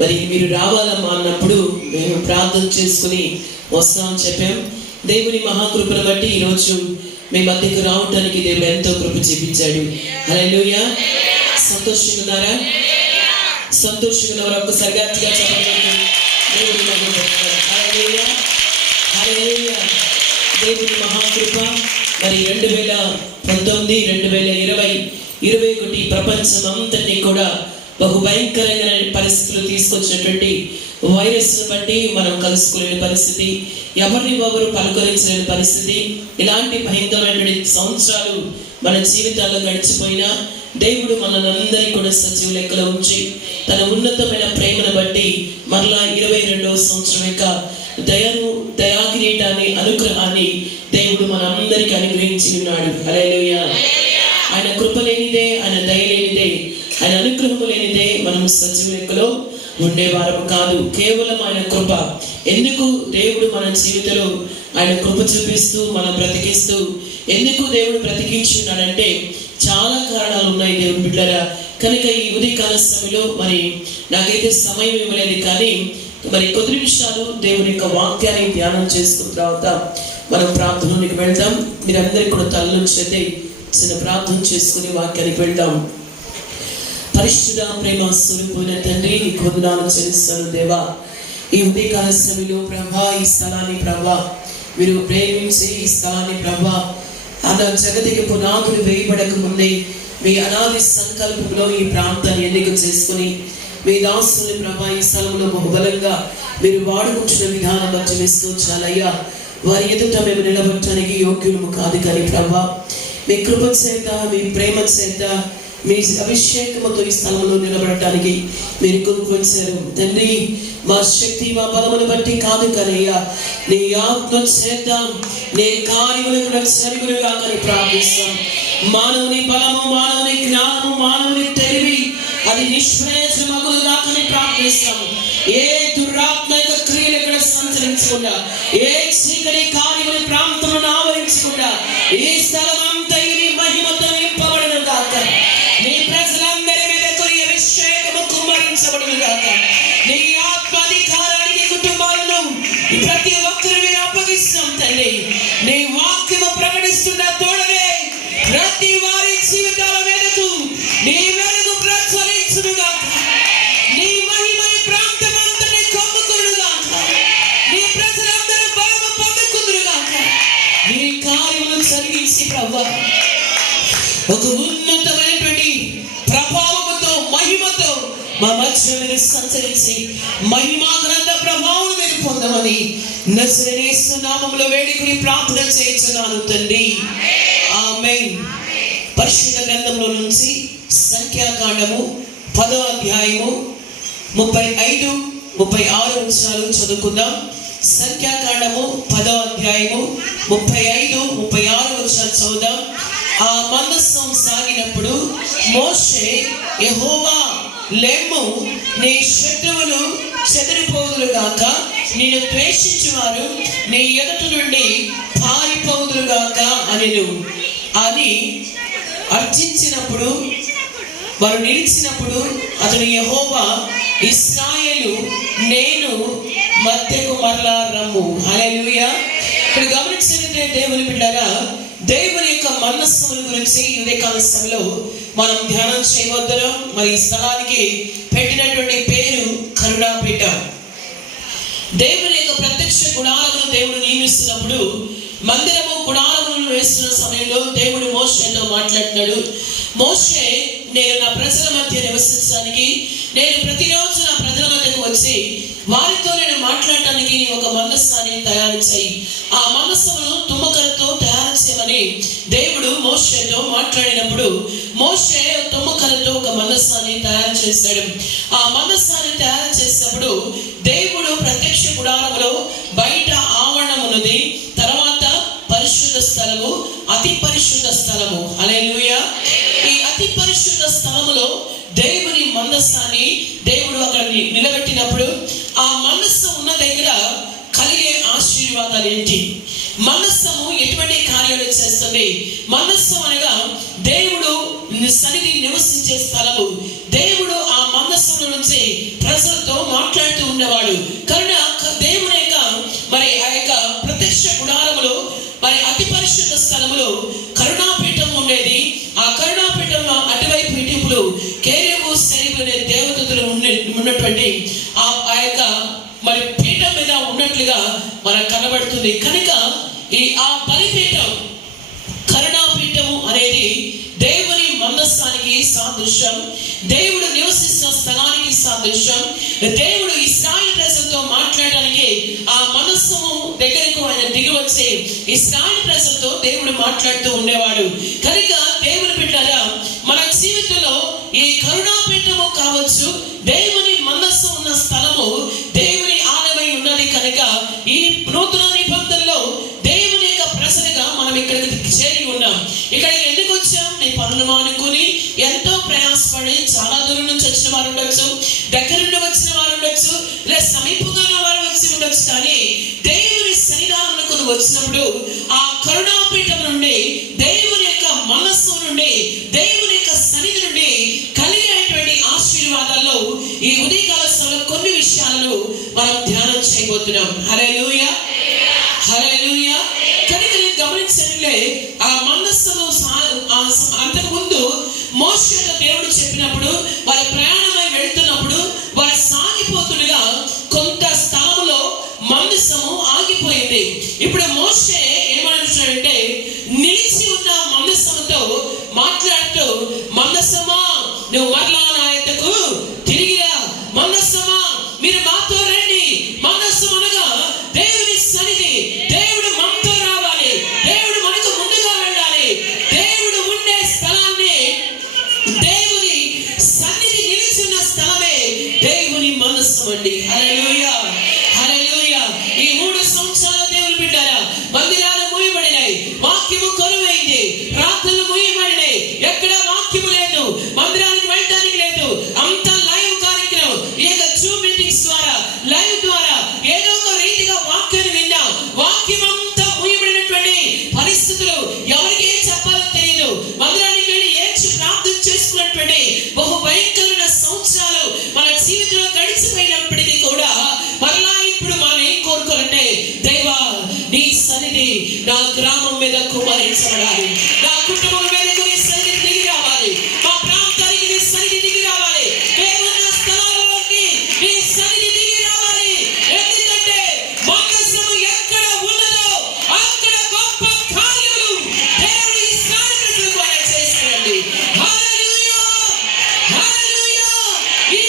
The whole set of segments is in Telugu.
మరి మీరు రావాలమ్మా అన్నప్పుడు మేము ప్రార్థన చేసుకుని వస్తామని చెప్పాం. దేవుని మహాకృపను బట్టి ఈరోజు మీ మధ్యకు రావటానికి దేవుడు ఎంతో కృప చూపించాడు. హల్లెలూయా. సంతోషంగా ఉన్నారా? సంతోషంగా ఉన్నవారు ఒక్కసారి గట్టిగా చెప్పండి. దేవుని హల్లెలూయా, హల్లెలూయా. దేవుని మహాకృప మరి 2019, 2020, 2021 ప్రపంచం అంతటినీ కూడా బహు భయంకరమైన పరిస్థితులు తీసుకొచ్చినటువంటి వైరస్ బట్టి మనం కలుసుకోలేని పరిస్థితి, ఎవరిని ఎవరు పలుకరించలేని పరిస్థితి, ఇలాంటి భయంకరమైనటువంటి సంవత్సరాలు మన జీవితాల్లో గడిచిపోయినా దేవుడు మనల్ని అందరినీ కూడా సజీవ లెక్కలో ఉంచి తన ఉన్నతమైన ప్రేమను బట్టి మరలా 22వ సంవత్సరం యొక్క దయాకిరీటాన్ని, అనుగ్రహాన్ని దేవుడు మనందరికీ అనుగ్రహించి ఉన్నాడు. హల్లెలూయా. ఆయన కృప లేనిదే, ఆయన దయ లేనిదే, ఆయన అనుగ్రహం లేనిదే మనం సజీవ లెక్కలో ఉండేవారము కాదు. కేవలం ఆయన కృప. ఎందుకు దేవుడు మన జీవితంలో ఆయన కృప చూపిస్తూ మనం బ్రతికిస్తూ ఎందుకు దేవుడు బ్రతికించున్నాడంటే చాలా కారణాలు ఉన్నాయి దేవుని బిడ్డలారా. కనుక ఈ ఉదయకాల సమయంలో మరి నాకైతే సమయం ఇవ్వలేదు, కానీ మరి కొద్ది నిమిషాలు దేవుని యొక్క వాక్యాన్ని ధ్యానం చేసుకున్న తర్వాత మనం ప్రార్థనలోకి వెళ్దాం. మీరందరికీ కూడా తలలుంచైతే చిన్న ప్రార్థన చేసుకుని వాక్యానికి వెళ్దాం. పరిశుద్ధ ప్రేమ స్వరూపమైన తండ్రి, నీకు వందనాలు చెల్లిస్తాను దేవా. ఈ ఉదయకాల సమయంలో ప్రభా, ఈ స్థలాన్ని ప్రభా మీరు ప్రేమించి ఈ స్థలాన్ని ప్రభా అలా జగతికి పునాదులు వేయబడక ముందే మీ అనాది సంకల్పంలో ఈ ప్రాంతాన్ని ఎన్నిక చేసుకుని మీ దాసుని ప్రభా ఈ స్థలంలో బహుబలంగా మీరు వాడుకుంటున్న విధానం బట్టి వేస్తూ చాలయ్యా. వారి ఎదుట మేము నిలబడటానికి యోగ్యులము కాదు, కానీ ప్రభా మీ కృప చేత, మీ ప్రేమ చేత, మీ అభిషేకముతో ఈ స్థలంలో నిలబడటానికి మీరు కొనుక్కొచ్చారు తండ్రి. మా శక్తి, మా బలమును బట్టి కాదు కనయ్యా, నీ ఆత్మ చేత నీ కార్యములు కూడా సరిగులుగా కానీ ప్రార్థిస్తాం. మానవుని బలము, మానవుని జ్ఞానము, మానవుని తెలివి అది నిష్ప్రయోజనమగులుగా కానీ ప్రార్థిస్తాం. ఏ దురాత్మక క్రియలు ఇక్కడ సంచరించకుండా, ఏ చీకటి కార్యముల ప్రాంతములను ఆవరించకుండా ఈ స్థలం అంతా నీ మహిమతో నింపబడును గాక. నీ ప్రజలందరి మీద కొన్ని అభిషేకము కుమ్మరించబడును గాక. నీ ఆత్మాధికారానికి కుటుంబాలను ప్రతి ఒక్కరి మీద అప్పగిస్తాం తండ్రి. నీ వాక్యము ప్రకటిస్తున్న తోడనే ప్రతి వారి జీవితాల మీదకు నీ వెలుగు ప్రజ్వలించును గాక. నీ మహిమ ఈ ప్రాంతం అంతటి కమ్ముకును గాక. నీ ప్రజలందరూ బలము పొందుకుందురు గాక. నీ కార్యములు జరిగించి ప్రభువా ఒక ఉన్నతమైనటువంటి ప్రభావముతో, మహిమతో మా మధ్య మీరు సంచరించి మహిమాగ్రంథ ప్రభావం మీరు పొందమని నజరేయుని యేసు నామములో వేడుకుని ప్రార్థన చేస్తున్నాను తండ్రి, ఆమేన్. పరిశుద్ధ గ్రంథంలో నుంచి సంఖ్యాకాండము 10వ అధ్యాయము 35, 36 వచనాలు చదువుకుందాం. సంఖ్యాకాండము 10వ అధ్యాయము 35, 36 వచనాలు చదువుదాం. ఆ మందసం సాగినప్పుడు మోషే యెహోవా లెమ్ము, నీ శత్రువులు చెదిరిపోదురు గాక, నిన్ను ద్వేషించువారు నీ ఎదుట నుండి పారిపోదురు గాక అని అర్జించినప్పుడు వారు నిలిచినప్పుడు అతడు యెహోవా ఇశ్రాయేలు నేను మధ్యకు మరలా రమ్ము. హల్లెలూయా. ఇక్కడ గమనించినట్లయితే దేవుని బిడ్డలారా, దేవుని యొక్క మనస్సుల గురించి ఉదయకాల సమయంలో మనం ధ్యానం చేయవద్దును. మరి ఈ స్థలానికి పెట్టినటువంటి పేరు కరుణాపీఠ. దేవుని యొక్క ప్రత్యక్ష గుణాలను దేవుడు నియమిస్తున్నప్పుడు మందిరము గుణాలను వేస్తున్న సమయంలో దేవుడు మోషేతో మాట్లాడుతున్నాడు. మోషే, నేను నా ప్రజల మధ్య నివసించడానికి, నేను ప్రతిరోజు నా ప్రజల మధ్యకు వచ్చి వారితో నేను మాట్లాడటానికి ఒక మందసాన్ని తయారు చేయి, ఆ మందసమును తుమ్మకలతో తయారు చేయమని దేవుడు మోషేతో మాట్లాడినప్పుడు మోషే తుమ్మకలతో ఒక మందసాన్ని తయారు చేశాడు. ఆ మందసాన్ని తయారు చేసినప్పుడు దేవుడు ప్రత్యక్ష గుడారములో బయట ఆవరణం ఉన్నది, తర్వాత పరిశుద్ధ స్థలము, అతి పరిశుద్ధ స్థలము. హల్లెలూయా. ఈ అతి పరిశుద్ధ స్థలములో దేవుని మందసాన్ని దేవుడు అక్కడ నిలబెట్టినప్పుడు ఆ మందసం ఉన్న దగ్గర కలిగే ఆశీర్వాదాలు ఏంటి? మనస్సము ఎటువంటి కార్యాలు చేస్తుంది? మనస్సం అనగా దేవుడు సన్నిధి నివసించే స్థలము. దేవుడు ఆ మనస్సు నుంచి ప్రజలతో ఉన్నవాడు. కనుక దేవుని యొక్క మరి ఆ యొక్క ప్రత్యక్ష గుడారములో మరి అతి పరిశుద్ధ స్థలములో కరుణాపీఠం ఉండేది. ఆ కరుణాపీఠం అటువైపు ఇటువైపులు కేరేబు సెరీబు అనే దేవదూతలు ఉన్నటువంటి ఆ యొక్క మరి పీఠం మీద ఉన్నట్లుగా మనకు కనబడుతుంది. కనుక ఆ బలిపీఠం కరుణాపీఠము అనేది దేవుని మందస్థానికి సాదృశ్యం, దేవుడు నివసిస్తున్న స్థలానికి సాదృశ్యం. దేవుడు ఇశ్రాయేలు ప్రజలతో మాట్లాడడానికి ఆ మనస్సుము దగ్గరకు ఆయన దిగి వచ్చి ఇశ్రాయేలు ప్రజలతో దేవుడు మాట్లాడుతూ ఉండేవాడు. కనుక దేవుని బిడ్డలారా, మన జీవితంలో ఈ కరుణాపీఠము కావచ్చు, దేవుని మనస్సు ఉన్న స్థలము దేవుని ఆలయమై ఉన్నది. కనుక ఈ నూతన నిబంధనలో దేవుని యొక్క ప్రజలుగా మనం ఇక్కడికి చేరి ఉన్నాం. ఇక్కడ ఎందుకు వచ్చాం? నీ పనులు మానుకొని ఎంతో ప్రయాసపడి చాలా దూరం నుంచి వచ్చిన వారు ఉండొచ్చు, దగ్గర నుండి వచ్చిన వారు ఉండొచ్చు, లేదా సమీపంగా ఉన్న వారు వచ్చి ఉండొచ్చు. కానీ దేవుని సన్నిధానంకు వచ్చినప్పుడు ఆ కరుణాపీఠం నుండి, దేవుని యొక్క మనస్సు నుండి, దేవుని యొక్క సన్నిధి నుండి కలిగినటువంటి ఆశీర్వాదాల్లో ఈ ఉదయకాల సమయంలో కొన్ని విషయాలను మనం ధ్యానం చేయబోతున్నాం. హల్లెలూయా, హల్లెలూయా. కనుక నేను గమనించండి, ఆ మనస్సును అంతకు ముందు మోషేతో దేవుడు చెప్పినప్పుడు వారి ప్రయాణమై వెళ్తున్నప్పుడు వారు సాగిపోతుండగా కొంత స్థలంలో మందసము ఆగిపోయింది. ఇప్పుడు మోషే ఏమంటున్నాడంటే, నిలిచి ఉన్న మందసముతో మాట్లాడుతూ, మందసమా నువ్వు మరలా నా యొద్దకు తిరిగిరా, మందసమా మీరు మాతో రండి. మందసం అనగా దేవుని సన్నిధి, దేవుడు మనతో రావాలి, దేవుడు మనకు ముందుగా వెళ్ళాలి. దేవుడు ఉండే స్థలాన్ని, దేవుని సన్నిధి నిలిచిన స్థలమే దేవుని మనస్సు అండి. హల్లెలూయా, హల్లెలూయా. ఈ 3 సంవత్సరాల దేవుని బిడ్డారా, మందిరాలు మూయబడినాయి, వాక్యము కరువైంది, ప్రార్థనలు మూయబడినాయి, ఎక్కడ వాక్యము లేదు, మందిరానికి వెళ్ళడానికి లేదు, అంతా లైవ్ కార్యక్రమం, ఈ యొక్క జూమ్ మీటింగ్స్ ద్వారా, లైవ్ ద్వారా ఏదో ఒక రీతిగా వాక్యాన్ని విన్నాం. వాక్యం అంతా మూయబడినటువంటి పరిస్థితులు, ఎవరికి ఏం చెప్పాలో తెలియదు, మందిరానికి వెళ్ళి ఏడ్చి ప్రార్థన చేసుకున్నటువంటి బహు భయంకరమైన సంవత్సరాలు మన జీవితంలో గడిచిపోయినప్పటికీ కూడా మరలా ఇప్పుడు మనం ఏం కోరుకోవాలంటే, దేవా నీ సన్నిధి నా గ్రామం మీద కుమ్మరించబడాలి, నా కుటుంబం మీద నీ సన్నిధి దిగి రావాలి, మా ప్రాంతానికి నీ సన్నిధి దిగి రావాలి, మేమున్న స్థలాలలోకి నీ సన్నిధి దిగి రావాలి. ఎందుకంటే మందసము ఎక్కడ ఉన్నదో అక్కడ గొప్ప కార్యములు దేవుడు ఇశ్రాయేలుకు ఆయన చేశాడండి. హల్లెలూయా, హల్లెలూయా. ఈ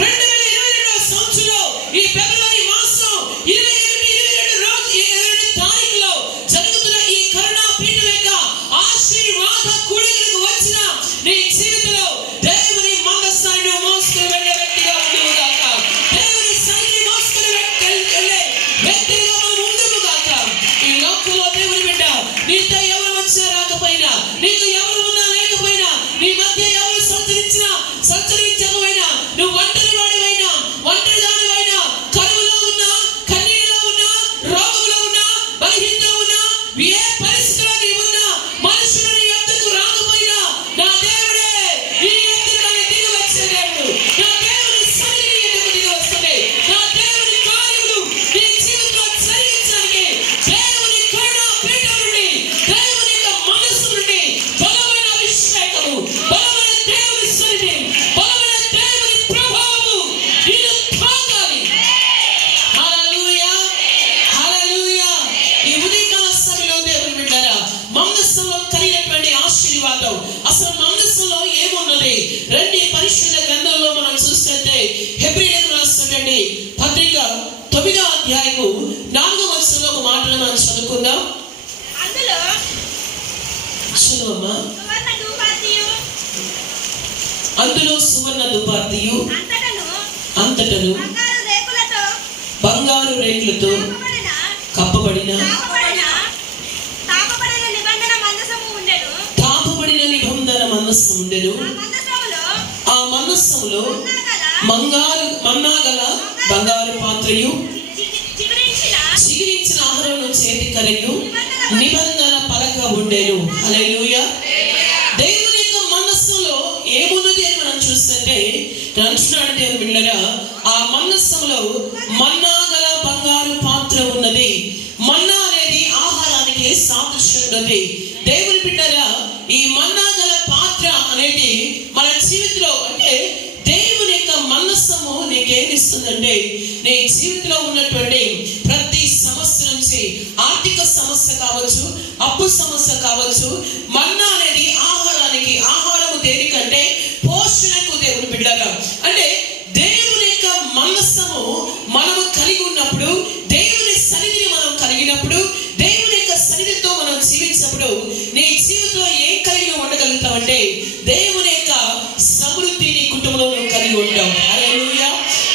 2022 సంవత్సరంలో ఈ ఫిబ్రవరి మాసం 22 తారీఖులో జరుగుతున్న ఈ కరుణాపీఠం యొక్క ఆశీర్వాద కూడికలకు వచ్చిన నీ జీవితంలో దేవుని మందసాన్ని మోసుకుని వెళ్ళే వ్యక్తిగా ఉండుము గాక. దేవుని సన్నిధిని మోసుకుని వెళ్ళే వ్యక్తిగా మనం ఉండుము గాక. ఈ లోకంలో దేవుని బిడ్డ, నీతో ఎవరు వచ్చినా రాకపోయినా, నీకు ఎవరు ఉన్నా లేకపోయినా, నీ మధ్య ఎవరు సంచరించకపోయినా, నువ్వు ఒంటరి వాడివైనా, ఒంటరి దానివైనా, కరువులో ఉన్నా, కన్నీళ్ళలో ఉన్నా, రోగంలో ఉన్నా, బలహీనతలో ఉన్నా, ఏ పరిస్థితిలో నీ ఉన్నా, మనుషులు నీ యొద్దకు రాకపోయినా, నా దేవుడే నీ యొద్దకు దిగి వచ్చే దేవుడు, నా దేవుని సన్నిధి నీ యొద్దకు దిగి వస్తుంది. నా దేవుని కార్యములు నీ జీవితంలో జరిగించడానికి దేవుని కరుణాపీఠం నుండి, దేవుని యొక్క మనస్సు నుండి బలమైన అభిషేకము, బలమైన దేవుని సన్నిధి, బలమైన దేవుని ప్రభావము నిన్ను తాకాలి. హల్లెలూయా, హల్లెలూయా. ఈ ఉదయకాల సమయంలో దేవుని బిడ్డలారా, మందసంలో కలిగినటువంటి ఆశీర్వాదం, అసలు మందసంలో ఏమున్నది? రండి, పరిశుద్ధ గ్రంథంలో మనం చూస్తుంటే హెబ్రీయులకు రాసినటువంటి పత్రిక 9వ అధ్యాయము 4వ వచనంలో ఒక మాటను మనం చదువుకుందాం. అందులో చదువమ్మా. సువర్ణ ధూపార్తియు, అందులో సువర్ణ దుపార్తియు, అంతటను అంతటను బంగారు రేకులతో కప్పబడిన తాపబడిన నిబంధన మందసము ఉండెను. తాపబడిన నిబంధన మనస్సు ఉండెను. ఆ మనస్సులో మన్నాగల బంగారు పాత్రయు, చిగిరించిన ఆహారం చేతి కలయు, నిబంధన పలక ఉండెను. హల్లెలూయా. దేవుని యొక్క మనస్సులో ఏమున్నది అని మనం చూస్తుంటే అంటున్నాడు దేవుని బిడ్డలారా, ఆ మందసములో మన్నా గల బంగారు పాత్ర ఉన్నది. మన్నా అనేది ఆహారానికి సాదృశ్యం ఉన్నది. దేవుని బిడ్డరా, ఈ మన్నా గల పాత్ర అనేది మన జీవితంలో అంటే దేవుని యొక్క మనస్సము నీకేమిస్తుందంటే నీ జీవితంలో ఉన్నటువంటి ప్రతి సమస్య నుంచి, ఆర్థిక సమస్య కావచ్చు, అప్పు సమస్య కావచ్చు, మన్నా అనేది ఆహారానికి, ఆహారము దేనికంటే పోషణకు. దేవుని బిడ్డగా అంటే దేవుని యొక్క మనస్సము మనము కలిగి ఉన్నప్పుడు, దేవుని సన్నిధిని మనం కలిగినప్పుడు, దేవుని యొక్క సన్నిధితో మనం జీవించినప్పుడు నీ జీవితంలో ఏం కలిగి ఉండగలుగుతావంటే దేవుని యొక్క సమృద్ధి నీ కుటుంబంలో నువ్వు కలిగి ఉంటావు. హల్లెలూయా.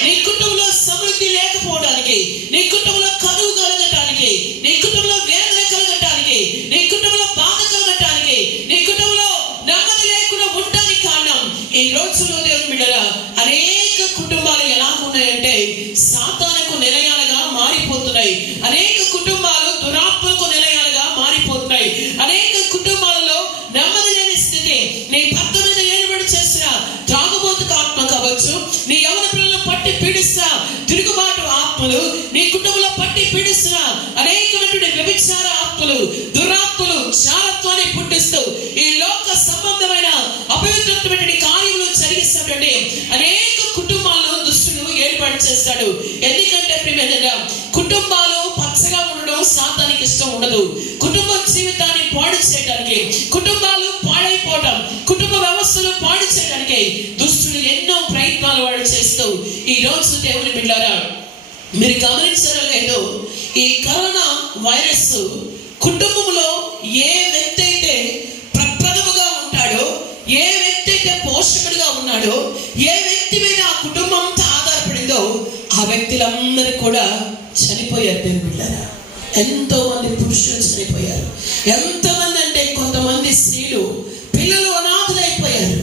నీ కుటుంబంలో సమృద్ధి లేకపోవడానికి, నీ కుటుంబంలో కరువు కలగటానికి, నీ కుటుంబంలో వేదన కలగటానికి, నీ కుటుంబంలో బాధ కలగటానికి, నీ కుటుంబంలో నెమ్మది లేకుండా ఉండడానికి కారణం ఈ రోజుల్లో దేవుని బిడ్డరా అనేక కుటుంబాలు ఎలా ఉన్నాయంటే సాతానుకు నిలయాలుగా మారిపోతున్నాయి. అనేక కుటుంబాలు దురాత్మకు నిలయాలుగా మారిపోతున్నాయి. అనేక కుటుంబాలలో నెమ్మది లేని స్థితి. నీ భర్త మీద ఏలుబడి చేసిన త్రాగుబోతుకు ఆత్మ కావచ్చు, నీ యవన పిల్లలను పట్టి పీడిస్తున్న తిరుగుబాటు ఆత్మలు, నీ కుటుంబంలో పట్టి పీడిస్తున్న అనేకమైనటువంటి వ్యభిచార ఆత్మలు, దురాత్మలు, జారత్వాన్ని పుట్టిస్తూ ఈ లోక సంబంధమైన అపవిత్రమైన కార్యములు జరిగిస్తున్నటువంటి అనేక కుటుంబాలను దుష్టుడు ఏర్పాటు చేస్తాడు. ఎందుకంటే ప్రియమైన కుటుంబాలు పచ్చగా ఉండడం సాతానికి ఇష్టం ఉండదు. కుటుంబ జీవితాన్ని పాడు చేయడానికి, కుటుంబాలు పాడైపోవడం, కుటుంబ వ్యవస్థలు పాడు చేయడానికి దుష్టుడు ఎన్నో ప్రయత్నాలు వాడు చేస్తూ ఈ రోజు దేవుని బిడ్డలారా మీరు గమనించారో లేదో, ఈ కరోనా వైరస్ కుటుంబంలో ఏ వ్యక్తి అయితే ప్రప్రథముగా ఉంటాడో, ఏ వ్యక్తి అయితే పోషకుడిగా ఉన్నాడో, ఏ వ్యక్తి మీద ఆ కుటుంబం అంతా ఆధారపడిందో ఆ వ్యక్తులందరూ కూడా చనిపోయారు. దేవుని బిడ్డలారా, ఎంతో మంది పురుషులు చనిపోయారు. ఎంతమంది అంటే కొంతమంది స్త్రీలు, పిల్లలు అనాథలైపోయారు.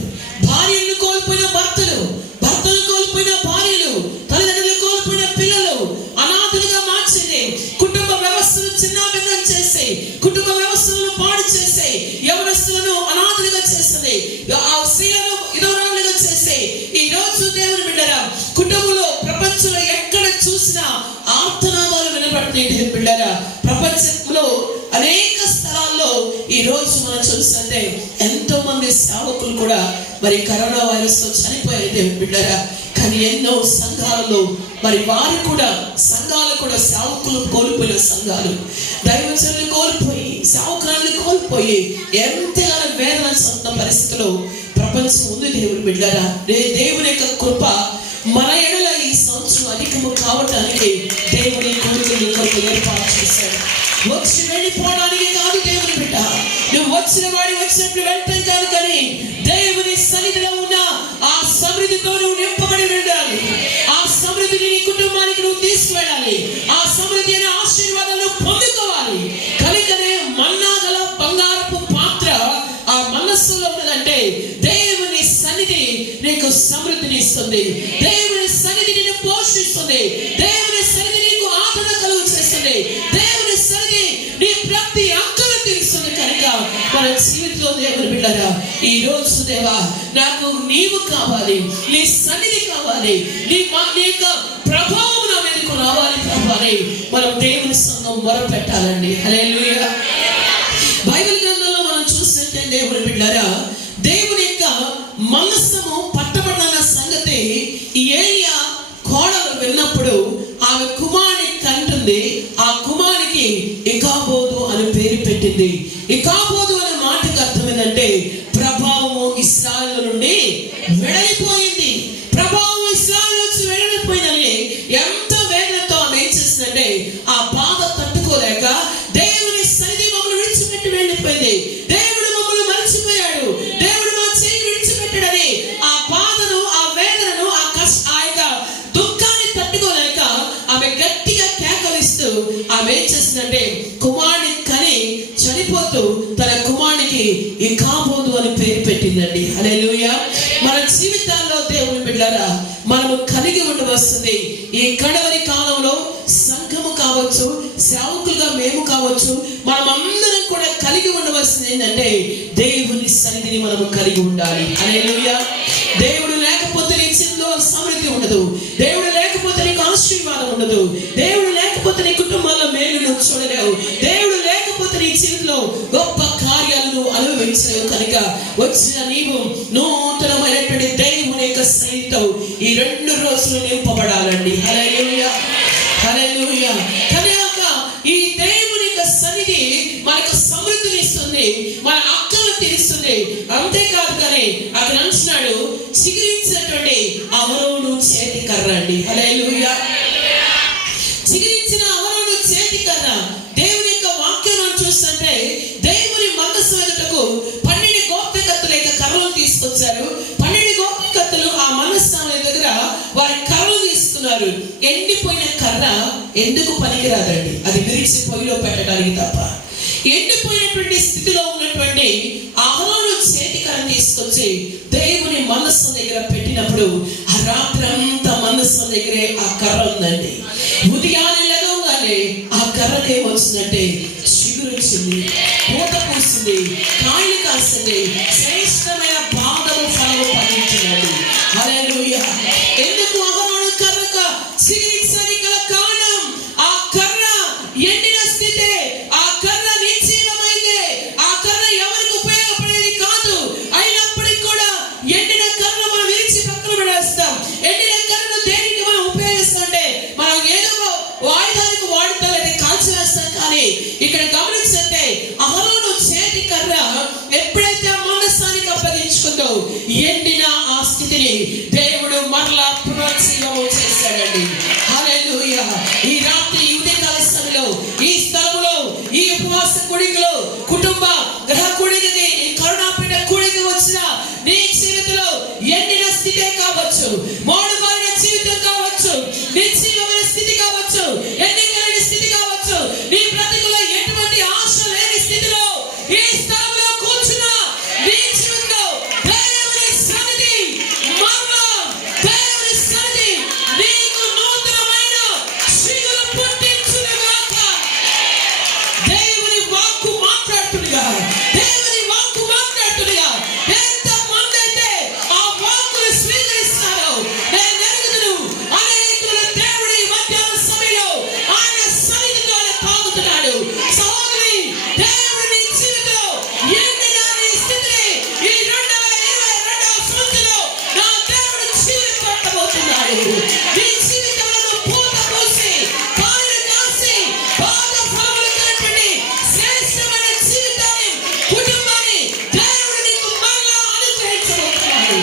భార్యలను కోల్పోయిన భర్తలు, భర్తలు కోల్పోయిన భార్యలు, తల్లిదండ్రులు కోల్పోయిన పిల్లలు అనాథలుగా మార్చింది. కుటుంబ వ్యవస్థను చిన్నాభిన్నం చేసి, కుటుంబ వ్యవస్థలను పాడు చేసి, యవనస్తులను అనాథలుగా చేస్తుంది, ఆ స్త్రీలను విధవరాలుగా చేసి ఈ రోజు దేవుని బిడ్డరా కుటుంబంలో ప్రపంచంలో ఎక్కడ చూసినా ఆర్తనాదాలు వినబడుతున్నాయి. దేవుని బిడ్డరా, ప్రపంచంలో అనేక స్థలాల్లో ఈ రోజు మనం చూస్తుంటే ఎంతో మంది సేవకులు కూడా మరి కరోనా వైరస్ తో చనిపోయారు. దేవుని బిడ్డరా, కానీ ఎన్నో సంఘాలలో మరి వారు కూడా, సంఘాలు కూడా సేవకులు కోల్పోయిన సంఘాలు, దైవజనులు కోల్పోయి, సేవకులను కోల్పోయి ఎంతగానో వేదన సొంత పరిస్థితిలో ప్రపంచం ఉంది. దేవుని బిడ్డరా, దేవుని యొక్క కృప మన ఎడల ఈ సంవత్సరం అధికము కావటానికి దేవుని కోరికలు కొరకు ఏర్పాటు చేశాడు. వచ్చి వెళ్ళిపోవడానికి కాదు దేవుని బిడ్డ, నువ్వు వచ్చిన వాడి వచ్చినట్లు వెళ్తాం కాదు, కానీ దేవుని సన్నిధిలో ఉన్న ఆ సమృద్ధితో నువ్వు నింపబడి ఉండాలి. ఆ సమృద్ధిని నీ కుటుంబానికి నువ్వు తీసుకువెళ్ళాలి. ఆ సమృద్ధి అనే ఆశీర్వాదాలను పొందుకోవాలి. కనుకనే మన్నా గల బంగారపు పాత్ర ఆ మనస్సులో ఉన్నదంటే దేవుని సన్నిధి నీకు సమృద్ధిని ఇస్తుంది. దేవుని సన్నిధి నిన్ను పోషిస్తుంది. దేవుని సన్నిధి నీకు ఆదరణ కలుగు చేస్తుంది. దేవుని సన్నిధి నీ ప్రతి అంకను తీరుస్తుంది. కనుక మన జీవితంలో దేవుని బిడ్డరా ఈ రోజు దేవా నాకు నీవు కావాలి, నీ సన్నిధి కావాలి, నీ యొక్క ప్రభావం నా మీదకు రావాలి కావాలి. మనం దేవుని సంఘం మొరపెట్టాలండి. హల్లెలూయా. బైబిల్ గ్రంథంలో మనం చూస్తుంటే దేవుని బిడ్డరా దేవుని యొక్క మనస్సును పట్టబడిన సంగతి ఏలియా కోడలు విన్నప్పుడు ఆమె కుమారుని కంటుంది. ఆ కుమారునికి ఇకాబోదు అని పేరు పెట్టింది. ఇకాబోదు అనే మాటకు అర్థం ఏంటంటే ప్రభావము ఇశ్రాయేలు నుండి వెడలిపోయింది. ప్రభావం ఇశ్రాయేలు నుంచి వెడలిపోయిందని ఎంత వేదనతో ఆమె ఏం చేసిందంటే ఆ బాధ తట్టుకోలేక దేవుని సన్నిధి మమ్మల్ని విడిచిపెట్టి వెళ్ళిపోయింది. దేవుడు మమ్మల్ని మర్చిపోయాడు, దేవుడు మా చేయి విడిచిపెట్టాడని ఆ బాధను, ఆ వేదనను, ఆ యొక్క దుఃఖాన్ని తట్టుకోలేక ఆమె గట్టిగా కేకలిస్తూ ఆమె ఏం చేసిందంటే కుమారుని కని చనిపోతూ తన కుమారునికి ఇకాబోదు అని పేరు పెట్టిందండి. హల్లెలూయా. మన జీవితాల్లో దేవుని బిడ్డలారా మనము కలిగి ఉండవలసింది ఈ కడవరి కాలంలో సంఘము కావచ్చు, సేవకులుగా మేము కావచ్చు, మనం అందరం కూడా కలిగి ఉండవలసింది ఏంటంటే దేవుని సన్నిధిని మనము కలిగి ఉండాలి. హల్లెలూయా. దేవుడు లేకపోతే నీ జీవితంలో సమృద్ధి ఉండదు. దేవుడు లేకపోతే ఉండదు. దేవుడు లేకపోతే నీ కుటుంబంలో మేలు నువ్వు చూడలేవు. దేవుడు లేకపోతే నీ జీవితంలో గొప్ప కార్యాలను అనుభవించలేవు. కనుక వచ్చిన నీవు నూతనమైనటువంటి దేవుని యొక్క సన్నిధితో ఈ 2 రోజులు నింపబడాలండి. హల్లెలూయా, హల్లెలూయా. కనుక ఈ దేవుని యొక్క సన్నిధి మనకు సమృద్ధిని ఇస్తుంది, మన అక్కలు తీరుస్తుంది. అంతేకాదు కానీ అక్కడ అంటున్నాడు చిగురించినటువంటి అహరోను చేతి కర్ర అండి. హల్లెలూయా. చిగురించిన అహరోను చేతి కర్ర. దేవుని యొక్క వాక్యం చూస్తుంటే దేవుని మందసం ఎదుటకు 12 గోప్యకత్తుల యొక్క కర్రలు తీసుకొచ్చారు. 12 గోప్యకత్తులు ఆ మందసం దగ్గర వారి కర్రలు తీసుకున్నారు. ఎండిపోయిన కర్ర ఎందుకు పనికిరాదండి, అది విరిచి పొయ్యిలో పెట్టడానికి తప్ప. ఎండిపోయినటువంటి స్థితిలో ఉన్నటువంటి అహరోను చేతి కర్ర తీసుకొచ్చి దేవుని మందసం దగ్గర పెట్టినప్పుడు ఆ రాత్రంతా మందసం దగ్గరే ఆ కర్ర ఉందండి. ఉదయాన్నే లేవగానే ఆ కర్రకి ఏమొచ్చిందంటే చిగురించింది, పూత పూస్తుంది, కాయలు కాస్తుంది, శ్రేష్టమైన బాధలు ఫలము పండించిందండి. హల్లెలూయా. ఎందుకు అహరోను కర్రక చిగురించడానికి గల కారణం ఆ కర్ర ఎండిన స్థితే. ఆ కర్ర నిశ్చయమైందే. ఆ కర్ర ఎవరికి ఉపయోగపడేది కాదు. అయినప్పటికీ కూడా ఎండిన కర్రను మనం విరిచి పక్కన పడేస్తాం. ఎండిన కర్రను దేనికి మనం ఉపయోగిస్తుంటే మనం ఏదో ఆయుధానికి వాడుతాం, లేదా కాల్చి వేస్తాం. కానీ ఇక్కడ గమనించంటే అహరోను చేతి కర్ర ఎప్పుడైతే ఆ మందసానికి అప్పగించుకుందో ఎండిన ఆ స్థితిని దేవుడు మరలా పునరుజ్జీవము చేశాడండి. హల్లెలూయా. ఈ రాత్రి ఈ ఉదయకాల సమయంలో ఈ స్థలంలో ఈ ఉపవాస కూడికలో కుటుంబ గ్రహ కూడికకి కరుణాపీఠ కూడిక వచ్చిన నీ జీవితంలో ఎండిన స్థితే కావచ్చు, మోడుబారిన జీవితం కావచ్చు, నిశ్చయమైన స్థితి కావచ్చు, ఎన్నికైన స్థితి కావచ్చు, నీ బ్రతుకులో ఎటువంటి ఆశ లేని స్థితిలో ఈ స్థలంలో కూర్చున్న నీ జీవితంలో దేవుని సన్నిధి మరలా దేవుని సన్నిధి నీకు నూతనమైన చిగురు పుట్టించునుగాక. దేవుని వాక్కు మాట్లాడుతుండగా, దేవుని వాక్కు మాట్లాడుతుండగా ఎంతమంది అయితే ఆ వాక్కును స్వీకరిస్తారో నేను ఎరుగుదును. అనేకులు దేవుడి మధ్యాహ్న సమయంలో ఆయన సన్నిధితో తాగుతున్నాడు. సహోదరి, దేవుడి నీ జీవితంలో ఎండిన నీ స్థితిని ఈ 2022వ సంవత్సరంలో నా దేవుడు జీవితం పట్టబోతున్నాడు. నీ జీవితంలో పూత పూసి కాయలు కాసి బాగా ఫలములు కలిగినటువంటి శ్రేష్టమైన జీవితాన్ని, కుటుంబాన్ని దేవుడు నీకు మరలా అనుగ్రహించబోతున్నాడు.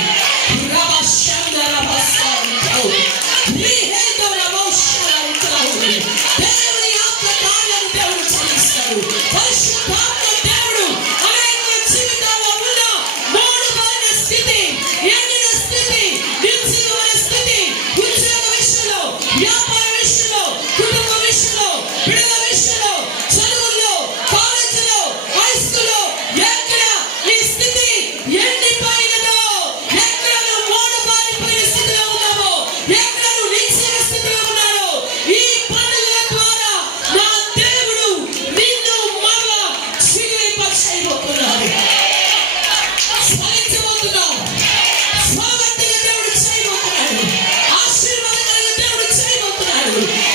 దేవుని ఆత్మ కార్యాలు దేవుడు చేస్తాడు. పరిశుద్ధాత్మ దేవుడు అనేక జీవితాల్లో ఉన్న మోడుబారిన స్థితి, ఎండిన స్థితి, నిశ్చయమైన స్థితి, ఉద్యోగ విషయంలో, వ్యాపార విషయంలో, కుటుంబ విషయంలో, బిడ్డల విషయంలో, చదువుల్లో, కాలేజీలో, హై స్కూల్లో ఎక్కడ నీ స్థితి ఎండిపోయినదో, ఎక్కడ నువ్వు మోడుబారిపోయిన స్థితిలో ఉన్నావో, ఎక్కడ నువ్వు నిశ్చయ స్థితిలో ఉన్నావో, ఈ పండుగల ద్వారా నా దేవుడు నిన్ను మరలా చిగురింపచేయబోతున్నాడు. స్మరించబోతున్నావు. స్వాగతంగా దేవుడు చేయబోతున్నాడు. ఆశీర్వాదకరంగా దేవుడు చేయబోతున్నాడు.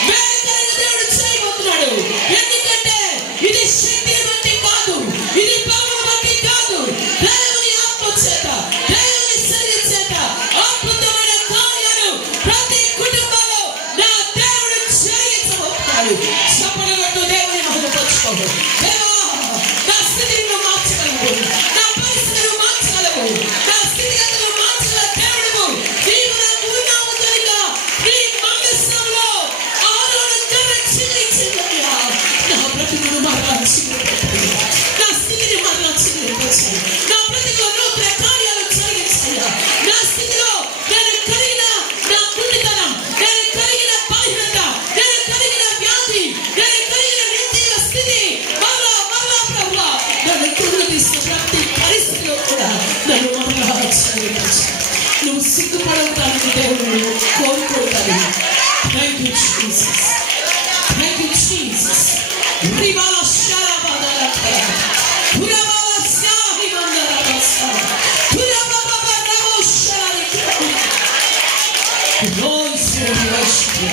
మేలుకరంగా దేవుడు చేయబోతున్నాడు. ఎందుకంటే ఇది శక్తిని బట్టి కాదు, ఇది బలమును బట్టి కాదు, దేవుని ఆత్మ చేత, దేవుని శరీరం చేత అద్భుతమైన కార్యాలు ప్రతి కుటుంబంలో నా దేవుడు చేయించబోతున్నాడు. చెప్పడగట్టు దేవుని మహిమపరచుకోడు. దేవా, నా స్థితిని నువ్వు మార్చగలవు, నా పరిస్థితిని మార్చగలవు, నా స్థితిగతులను మార్చగల దేవుడు నీవు నాకు ఉన్నావు కనుక నీ మందసంలో అహరోను కర్ర చిగురించిందయ్యా. నా బ్రతుకును మరలా చిగురించు, నా స్థితిని మరలా చిగురించు, నా బ్రతుకులో నూతన కార్యాలు జరిగించయ్యా. నా స్థితిలో నేను కలిగిన నా కుంటితనం, నేను కలిగిన బలహీనత, నేను కలిగిన వ్యాధి, నేను కలిగిన నిర్జీవ స్థితి మరలా ప్రభువా నన్ను కుంగదీసిన ప్రతి పరిస్థితిలో కూడా నన్ను మరలా చిగురించు. నువ్వు సిగ్గుపడటానికి దేవుడు కోరుకోవటానికి. Thank you Jesus, thank you Jesus. రివాల శారాబాదాల పురబాల శాహి మందరబసా పురబాబా రమో శారి. Holy Spirit, we worship you.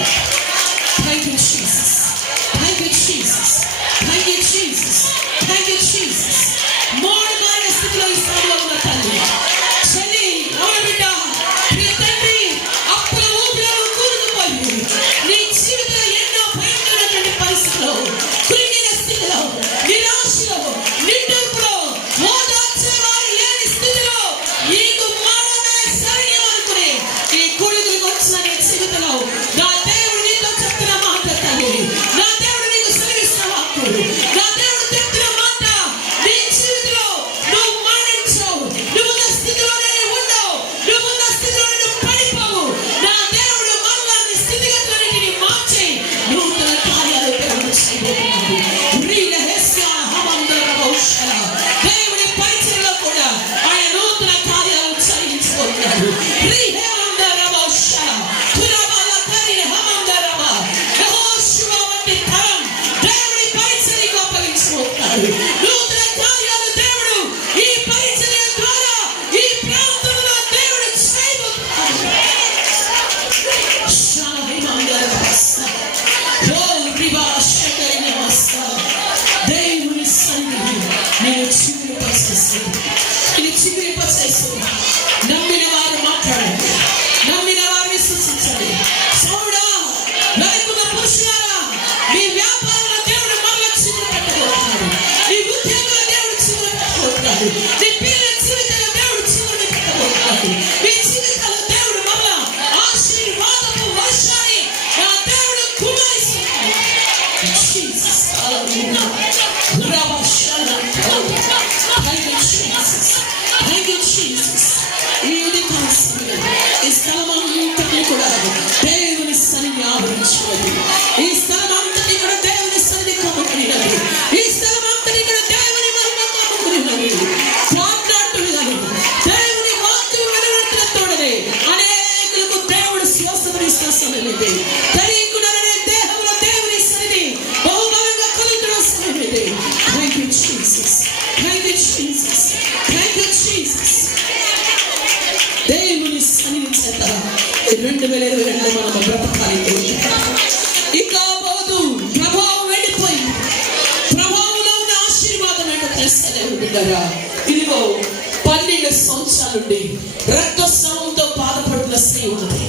కనికరించినది. ఈ స్థలం అంతటి కూడా దేవుని సన్నిధి కమ్ముకున్నది. ఈ స్థలం అంతటి కూడా దేవుని మహిమ కమ్ముకున్నది. మాట్లాడుతున్నాను దేవుని వాక్యం వెలువడుతున్నతోడనే అనేకులకు దేవుడు స్వస్థతనిస్తున్న సమయం ఇది. తెలియకుండానే దేహంలో దేవుని సన్నిధి బహుబలంగా కలుగుతున్న సమయం ఇది. Thank you Jesus, thank you Jesus, thank you Jesus. దేవుని సన్నిధి చేత 2022 మనం బ్రతకాలి. ఇక పోదు, ప్రభావం వెళ్ళిపోయింది. ప్రభావంలో ఉన్న ఆశీర్వాదం ఏంటో తెలుసా దేవుని బిడ్డలారా? ఇదిగో 12 సంవత్సరాల నుండి రక్తస్రావంతో బాధపడుతున్న స్త్రీ ఉన్నది.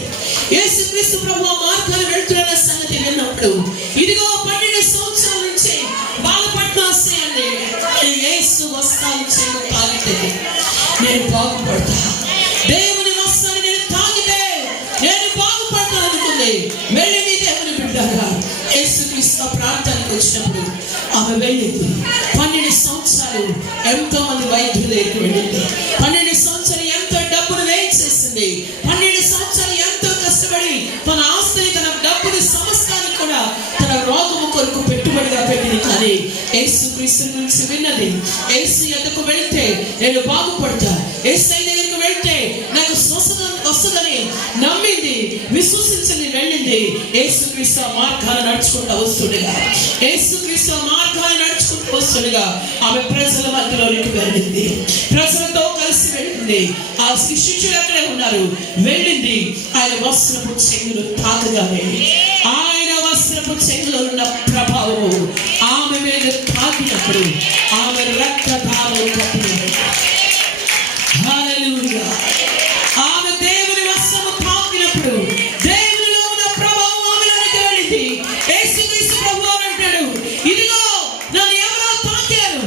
యేసుక్రీస్తు ప్రభువు మార్గాలు వెళ్తున్న సంగతి విన్నప్పుడు ఇదిగో 12 సంవత్సరాల నుంచి బాధపడుతున్న స్త్రీ అండి, యేసు వస్త్రాలు చేయడం తాగితే నేను బాగుపడతా, దేవుని వస్త్రాన్ని నేను తాగితే నేను బాగుపడతాను అనుకుంది. వెళ్ళింది దేవుని బిడ్డగా యేసుక్రీస్తు ప్రాంతానికి వచ్చినప్పుడు ఆమె వెళ్ళింది. 12 సంవత్సరాలు ఎంతో మంది వైద్యుల దగ్గరికి వెళ్ళింది. 12 సంవత్సరాలు ఎంతో డబ్బును వ్యయం చేసింది. 12 సంవత్సరాలు ఎంతో కష్టపడి తన ఆస్తిని, తన డబ్బుని, సమస్తాన్ని కూడా తన రోగము కొరకు పెట్టుబడిగా పెట్టింది. కానీ యేసుక్రీస్తు నుంచి విన్నది, యేసు ఎద్దకు వెళితే నేను బాగుపడతా, యేసు దగ్గరికి వెళ్తే నాకు స్వస్థత వస్తుందని నమ్మింది, విశ్వసించింది, వెళ్ళింది. యేసుక్రీస్తు మార్గాన్ని నడుచుకుంటూ వస్తుండగా, యేసుక్రీస్తు మార్గాన్ని నడుచుకుంటూ వస్తుండగా ఆమె ప్రజల మధ్యలోనికి వెళ్ళింది. ప్రజలతో కలిసి వెళ్ళింది. ఆ శిష్యులు అక్కడే ఉన్నారు. వెళ్ళింది. ఆయన వస్త్రపు చెంగులు తాకగానే ఆయన వస్త్రపు చెంగులో ఉన్న ప్రభావము ఆమె మీద తాకినప్పుడు ఆమె రక్తధారం కట్టినది. హల్లెలూయా. ఆమె దేవుని వస్త్రము తాకినప్పుడు దేవునిలో ఉన్న ప్రభావం ఆమెలోనికి వెళ్ళింది. యేసుక్రీస్తు ప్రభువు అంటాడు, ఇదిగో నన్ను ఎవరో తాకారు,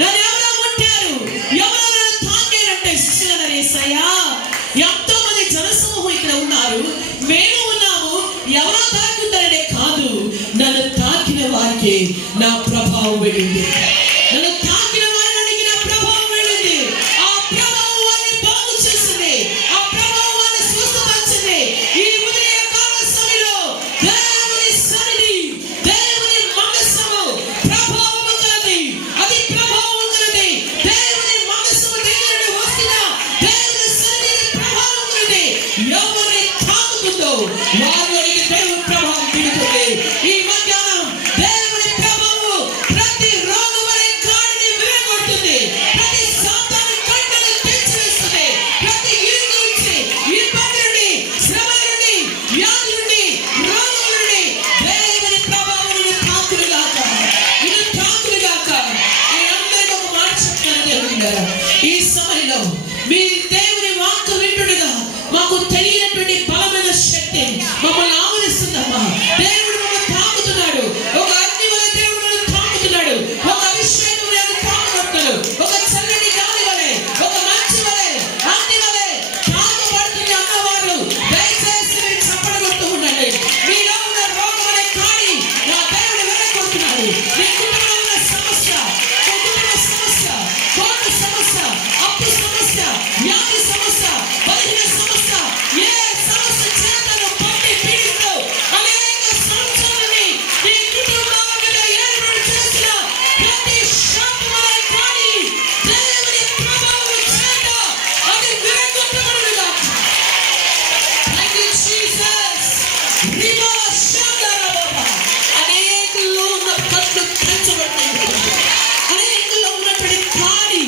నన్ను ఎవరో ముట్టారు, ఎవరో నన్ను తాకారంటే శిష్యులను యేసయ్యా, ఎంతో మంది జనసమూహం ఇక్కడ ఉన్నారు, మేము ఉన్నాము, ఎవరో తాకుంటారనే కాదు, నన్ను తాకిన వారికి నా ప్రభావం వెళ్ళింది. నన్ను తాకిన వారికి నా ప్రభావం వెళ్ళింది. ఆ ప్రభావం వారిని బాగు చేసింది. ఆ ప్రభావం వారిని స్వస్థపరిచింది. ఈ ఉదయకాల సమయంలో దేవుని సన్నిధి, దేవుని మందసము ప్రభావము కలది. అది ప్రభావం కలది. దేవుని మందసము దగ్గర నుండి వస్తున్న దేవుని సన్నిధి ప్రభావం కలది. ఎవరిని తాకుతుందో వారిలోనికి దేవుని ప్రభావం దిగుతుంది. ఈ మధ్యాహ్నం దేవుని ప్రభావము ప్రతి రోగం అనే కాడిని విరగొడుతుంది. ప్రతి సాతాను కంటను తెచ్చివేస్తుంది. ప్రతి ఇరుకు నుంచి, ఇబ్బంది నుండి, శ్రమ నుండి, వ్యాధి నుండి, రోగం నుండి దేవుని ప్రభావం నిన్ను తాకునుగాక, నిన్ను తాకునుగాక. ఈ అందరికీ ఒక మాట చెప్తాను దేవుని బిడ్డలారా. ఈ సమయంలో మీ దేవుని వాక్కు వింటుండగా మాకు తెలియనటువంటి బలమైన శక్తి మమ్మల్ని ఆవరిస్తుందమ్మా. దేవుడు మమ్మల్ని తాకుతున్నాడు. ఒక అగ్ని వలె దేవుడు మనల్ని తాకుతున్నాడు. ఒక అభిషేకం వలె తాకబడుతున్నాడు. ఒక చల్లటి గాలి వలె, ఒక మంచు వలె, అగ్ని వలె తాకబడుతుంది అన్నవారు దయచేసి మీరు చప్పట్లు కొడుతూ ఉండండి. మీలో ఉన్న రోగం అనే కాడి నా దేవుడు వెళ్ళగొడుతున్నాడు. మీ కుటుంబంలో ఉన్న సమస్య, కుటుంబ సమస్య, కోర్టు సమస్య, అప్పు సమస్య, వ్యాధి సమస్య, బలహీన సమస్య, ఏ సమస్య చేతను పట్టి పీడిస్తూ అనేక సంవత్సరాలని మీ కుటుంబాల మీద ఏర్పాటు చేసిన ప్రతి శాపమనే కానీ దేవుని ప్రభావం చేత అది విరగొట్టబడునుగాక. Thank you, Jesus. రిమా శాంతారాబాబా. అనేకుల్లో ఉన్న కట్లు తెంచబడుతుంది. అనేకుల్లో ఉన్నటువంటి కాడి,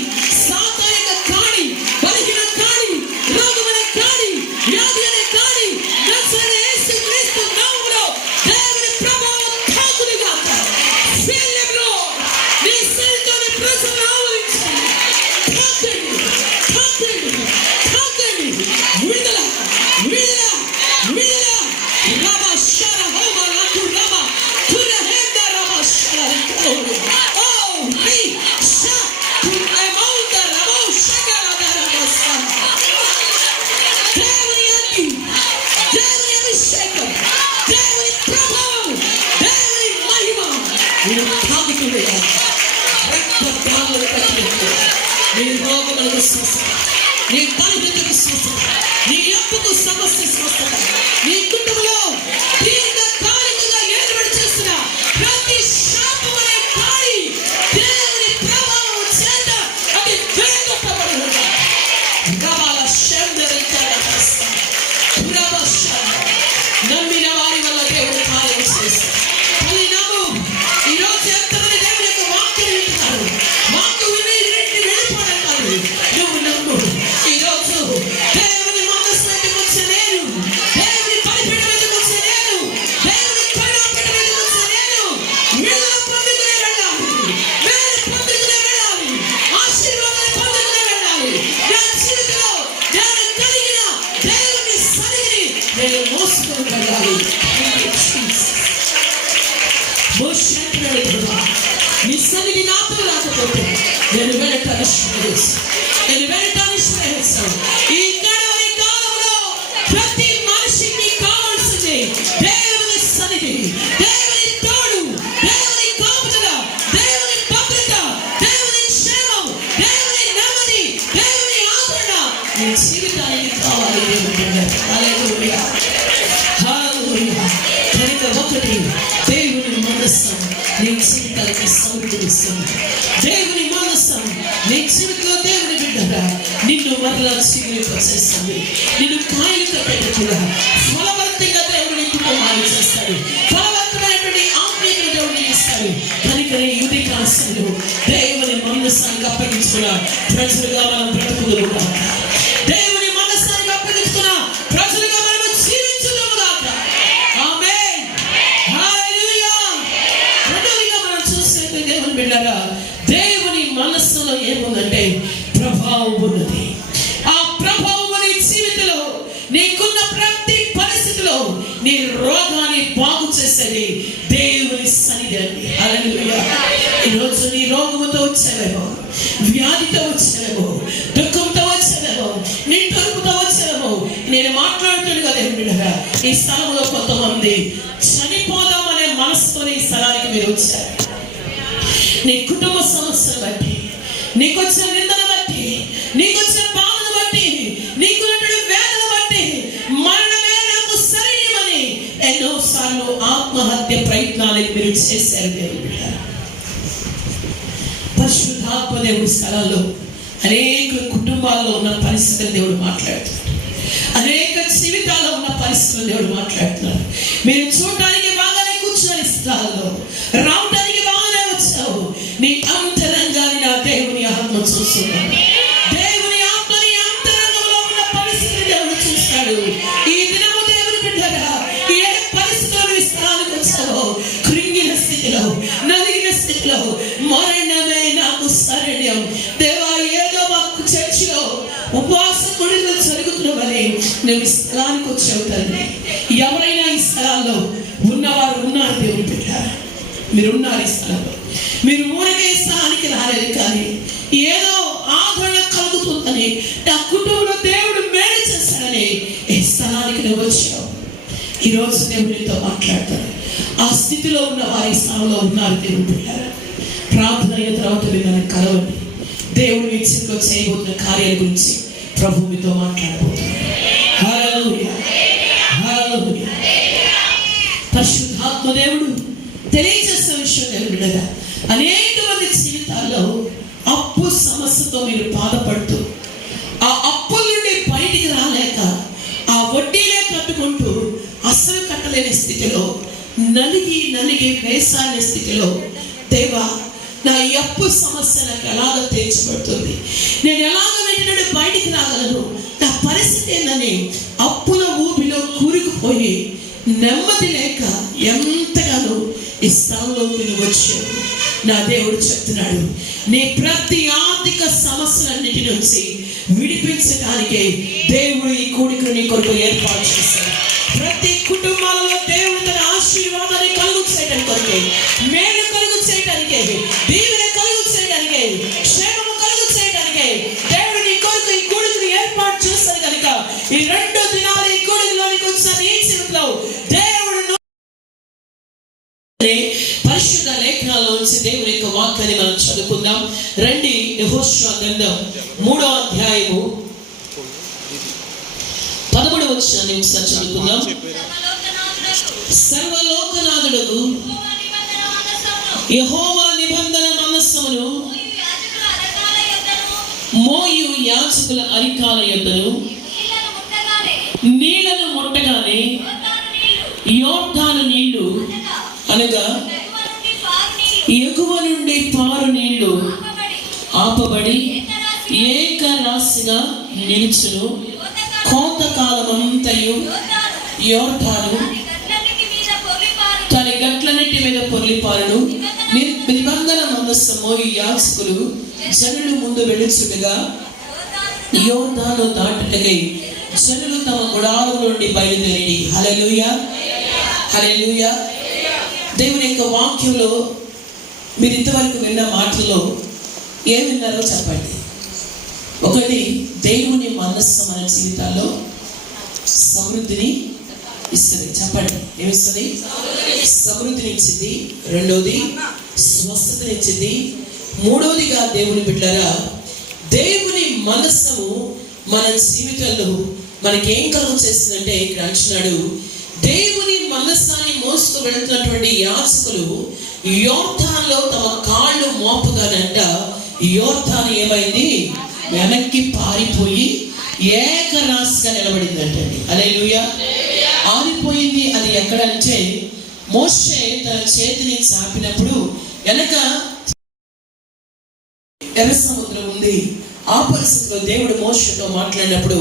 సాతానిక కాడి, బలహీన కాడి, రోగమనే కాడి, వ్యాధి అనే కాడి నజరేయుడైన యేసుక్రీస్తు నామములో దేవుని ప్రభావం తాకునుగాక. Fill them, Lord. నీ శరీరంలోని ప్రజలను ఆవరించండి. తాకండి, తాకండి, తాకండి. విడుదల, విడుదల, విడుదల. రమ శర హోమ లకు రమ కురహేంద రమ శర రికౌలు. ఓ రి శ ఎమౌంద రమో శగల రమ స. దేవుని అగ్ని, దేవుని అభిషేకం, దేవుని ప్రభావం, దేవుని మహిమ నిన్ను తాకుతుంది. రక్తధారలు కట్టినట్టు నీ రోగములకు స్వస్థత, నీ బలహీనతకు స్వస్థత, నీ అప్పుకు సమస్య స్వస్థత, నీ కుటుంబంలో దీర్ఘకాలిక వల్ల దేవుడు కార్యం చేస్తాడు. తల్లి నమ్ము. ఈరోజు ఎంతమంది దేవుని యొక్క వాక్యం వింటున్నారు, వాక్కు విని వెళ్ళిపోవడం నువ్వు నమ్ము. ఈరోజు దేవుని మనస్సులోకి వచ్చే నేను, దేవుని బలిపీఠం మీదకి వచ్చే నేను, దేవుని కరుణాపీఠం మీదకి వచ్చే నేను విడుదల పొందుకునే వెళ్ళాలి, మేలు పొందుకునే వెళ్ళాలి, ఆశీర్వాదాలు పొందుకునే వెళ్ళాలి. నా జీవితంలో నేను కలిగిన దేవుని సన్నిధిని నేను మోసుకొని వెళ్ళాలి. నీ సన్నిధి నాతో రాకపోతే నేను వెళ్ళటాన్ని శ్రేయస్సు. ఈ గడవని కాలంలో ప్రతి మనిషికి కావాల్సింది దేవుని సన్నిధి, దేవుని తోడు, దేవుని కాపుదల, దేవుని భద్రత, దేవుని క్షేమం, దేవుని నెమ్మది, దేవుని ఆదరణ నీ జీవితానికి కావాలి. హల్లెలూయా, హల్లెలూయా. కనుక ఒకటి, దేవుని మనస్సు నీ జీవితానికి సమృద్ధిస్తుంది. దేవుని మనస్సు నీ జీవితంలో దేవుని బిడ్డగా నిన్ను మరలా జీవింపచేస్తుంది. నిన్ను కాయలు కట్టేట్టుగా ఫలవంతంగా దేవుడు నీ కుటుంబాన్ని చేస్తాడు. ఫలవంతమైనటువంటి ఆత్మీయతను దేవుడు నీకు ఇస్తాడు. కనుకనే ఈ ఉదయకాల సమయంలో దేవుని మనస్సానికి అప్పగించుకున్న ప్రజలుగా మనం బ్రతుకుదురుగా, దేవుని మనస్సానికి అప్పగించుకున్న ప్రజలుగా మనం జీవించుదురుగాక. ఆమేన్, హల్లెలూయా. రెండోదిగా మనం చూస్తే దేవుని బిడ్డగా దేవుని మనస్సులో ఏముందంటే ప్రభావం ఉన్నది. ఆ ప్రభావం నీ జీవితంలో నీకున్న ప్రతి పరిస్థితిలో నీ రోగాన్ని బాగు చేసేది దేవుని సన్నిధి అండి. హల్లెలూయా. ఈరోజు నీ రోగముతో వచ్చేవేమో, వ్యాధితో వచ్చేవేమో, దుఃఖంతో వచ్చేవేమో, నిట్టూర్పుతో వచ్చేవేమో. నేను మాట్లాడుతున్నాను కదా బిడ్డగా, ఈ స్థలంలో కొంతమంది చనిపోదామనే మనసుతో ఈ స్థలానికి మీరు వచ్చారు. నీ కుటుంబ సమస్యలు బట్టి, నీకొచ్చిన నిందను బట్టి, నీకొచ్చిన బాధను బట్టి, నీకున్నటువంటి వేదన బట్టి మరణమే నాకు సరైనమని ఎన్నోసార్లు ఆత్మహత్య ప్రయత్నాలకు మీరు చేశారు. దేవుడు పరిశుద్ధాత్మ దేవుడి స్థలాల్లో అనేక కుటుంబాల్లో ఉన్న పరిస్థితులు దేవుడు మాట్లాడుతున్నాడు. అనేక జీవితాల్లో ఉన్న పరిస్థితులు దేవుడు మాట్లాడుతున్నాడు. మీరు చూడటానికి బాగానే కూర్చొని స్థలాల్లో రావడానికి బాగానే వచ్చావు. నీ అంతరంగాన్ని నా దేవుని ఆత్మ చూస్తున్నాడు. దేవుని ఆత్మని అంతరంగంలో ఉన్న పరిస్థితిని దేవుడు చూస్తాడు. ఈ దినము దేవుని బిడ్డగా ఏ పరిస్థితుల్లో ఈ స్థలానికి వచ్చావో, కృంగిన స్థితిలో, నలిగిన స్థితిలో, మరణమే నాకు శరణ్యం. దేవా, ఏదో మాకు చర్చిలో ఉపవాస గుడిలో జరుగుతున్నవని నువ్వు ఈ స్థలానికి వచ్చావు తండ్రి. ఎవరైనా ఈ స్థలాల్లో ఉన్నవారు ఉన్నారు దేవుని బిడ్డ, మీరు ఉన్నారు ఈ స్థలంలో. మీరు ఊరికే ఈ స్థలానికి రాలేదు, కానీ ఏదో ఆదరణ కలుగుతుందని, నా కుటుంబంలో దేవుడు మేలు చేస్తాడని ఈ స్థలానికి నువ్వు వచ్చావు. ఈరోజు దేవుడితో మాట్లాడతాడు. ఆ స్థితిలో ఉన్న వారి స్థలంలో ఉన్నారు దేవుడు బిడ్డారు. ప్రార్థన అయిన తర్వాత మీరు నన్ను కలవండి. దేవుడు మీ జీవితంలో చేయబోతున్న కార్యాల గురించి ప్రభు మీతో మాట్లాడబోతున్నాడు. హల్లెలూయా, హల్లెలూయా. పరిశుద్ధాత్మ దేవుడు తెలియజేస్తున్న విషయం దేవుడిగా, అనేక మంది జీవితాల్లో అప్పు సమస్యతో మీరు బాధపడుతూ, ఆ అప్పుల నుండి బయటికి రాలేక, ఆ వడ్డీలే కట్టుకుంటూ అసలు కట్టలేని స్థితిలో, నలిగి వేసాలే స్థితిలో, దేవా నా ఈ అప్పు సమస్య నాకు ఎలాగ తీర్చబడుతుంది, నేను ఎలాగ వెంటనే బయటికి రాగలను, నా పరిస్థితి ఏందని అప్పుల ఊబిలో కూరుకుపోయి నెమ్మది లేక ఎంతగానో ఈ స్థలంలోకి నువ్వు వచ్చావు. నా దేవుడు చెప్తున్నాడు, నీ ప్రతి ఆర్థిక సమస్యలన్నిటి నుంచి విడిపించడానికే దేవుడు ఈ కూడికను నీ కొరకు ఏర్పాటు చేశాడు. ప్రతి కుటుంబాలలో దేవుడు తన ఆశీర్వాదాన్ని కలుగు చేయడం కొరకే, మేలు కలుగు చేయడానికే, దీవెన కలుగు చేయడానికే, క్షేమము కలుగు చేయడానికే దేవుడు నీ కొరకు ఈ కూడికను ఏర్పాటు చేశాడు. కనుక ఈ 2 దినాలు ఈ కూడికలోనికి వచ్చిన నీ జీవితంలో దేవుడు పరిశుద్ధ లేఖనాల్లోంచి దేవుని యొక్క వాక్యాన్ని మనం చదువుకుందాం. రండి, యెహోషువ గ్రంథం 3వ అధ్యాయము 13వ వచనాన్ని ఒకసారి చదువుకుందాం. సర్వలోకనాథుడగు యెహోవా నిబంధన మందసమును మోయు యాజకుల అరికాల యొద్దను నీళ్లను ముట్టగానే యోర్దాను యోర్దాను నీళ్లు అనగా ఎగువ నుండి పారు నీళ్లు ఆపబడి ఏకరాశిగా నిలుచును. కోతకాలమంతయు యోర్దాను తన గట్లన్నిటి మీద పొర్లిపారును. నిబంధన మందసము ఈ యాజకులు జనులు ముందు వెలుచుడుగా యోర్దాను దాటుటకై జనులు తమ గుడారం నుండి బయలుదేరి. హల్లెలూయా, హల్లెలూయా. దేవుని యొక్క వాక్యంలో మీరు ఇంతవరకు విన్న మాటల్లో ఏం విన్నారో చెప్పండి. ఒకటి, దేవుని మనస్సు మన జీవితాల్లో సమృద్ధిని ఇస్తుంది. చెప్పండి, ఏమిస్తుంది? సమృద్ధిని ఇచ్చింది. రెండోది స్వస్థతని ఇచ్చింది. మూడోదిగా దేవుని బిడ్డలారా, దేవుని మనస్సు మన జీవితంలో మనకేం కలుగు చేస్తుందంటే, ఇక్కడ అంటున్నాడు, దేవుని మనస్సాన్ని మోసుకు వెళుతున్నటువంటి యాజకులు యోర్దానులో తమ కాళ్ళు మోపగానంట యోర్దాను ఏమైంది? వెనక్కి పారిపోయి ఏకరాశిగా నిలబడిందంటండి. హల్లెలూయా. ఆరిపోయింది. అది ఎక్కడంటే మోషే తన చేతిని చాపినప్పుడు వెనక ఎర్ర సముద్రం ఉంది. ఆ పరిస్థితిలో దేవుడు మోషేతో మాట్లాడినప్పుడు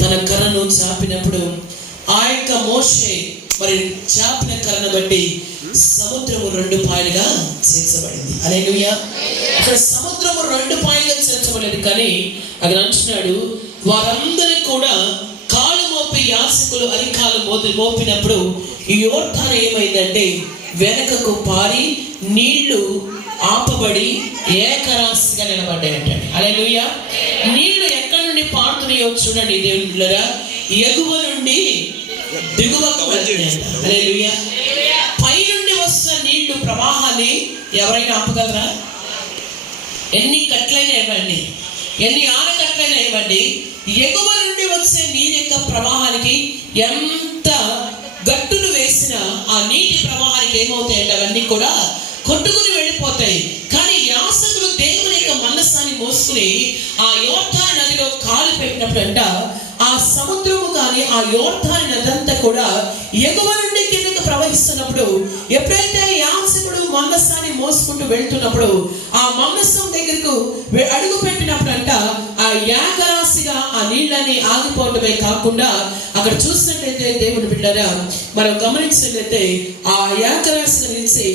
తన కర్రను చాపినప్పుడు ఆ యొక్క మోషే మరి చాపిన కర్రను బట్టి సముద్రము 2 పాయలుగా చేర్చబడింది. హల్లెలూయా. అక్కడ సముద్రము 2 పాయలుగా చేర్చబడలేదు, కానీ అక్కడ అంటున్నాడు, వారందరూ కూడా కాలు మోపి యాజకులు అరికాలు మోపినప్పుడు ఈ యోర్దాను ఏమైందంటే వెనకకు పారి నీళ్లు ఆపబడి ఏకరాశిగా నిలబడ్డాయంటే. హల్లెలూయా. నీళ్లు ఎక్కడి నుండి పారుతున్నాయో చూడండి దేవుళ్ళరా, ఎగువ నుండి దిగువకు వెళ్తున్నాయంట. హల్లెలూయా. పై నుండి వస్తున్న నీళ్లు ప్రవాహాన్ని ఎవరైనా ఆపగలరా? ఎన్ని కట్లైనా ఇవ్వండి, ఎన్ని ఆనకట్లైనా ఇవ్వండి, ఎగువ నుండి వచ్చే నీరు యొక్క ప్రవాహానికి ఎంత గట్టును వేసినా ఆ నీటి ప్రవాహానికి ఏమవుతాయంటే అవన్నీ కూడా కొట్టుకుని వెళ్ళిపోతాయి. కానీ యాజకులు దేవుని యొక్క మనస్సాన్ని మోసుకుని ఆ యోర్దాను నదిలో కాలు పెట్టినప్పుడు అంట ఆ సముద్రము కానీ ఆ యోర్దాను నదంతా కూడా ఎగువ నుండి కిందకు ప్రవహిస్తున్నప్పుడు, ఎప్పుడైతే యాజకుడు మందస్సాన్ని మోసుకుంటూ వెళ్తున్నప్పుడు ఆ మందస్సం దగ్గరకు అడుగు పెట్టినప్పుడు అంట ఆ ఏకరాశిగా ఆ నీళ్ళని ఆగిపోవడమే కాకుండా అక్కడ చూసినట్లయితే దేవుని బిడ్డలారా, మనం గమనించినట్లయితే ఆ ఏకరాశిగా నిలిచి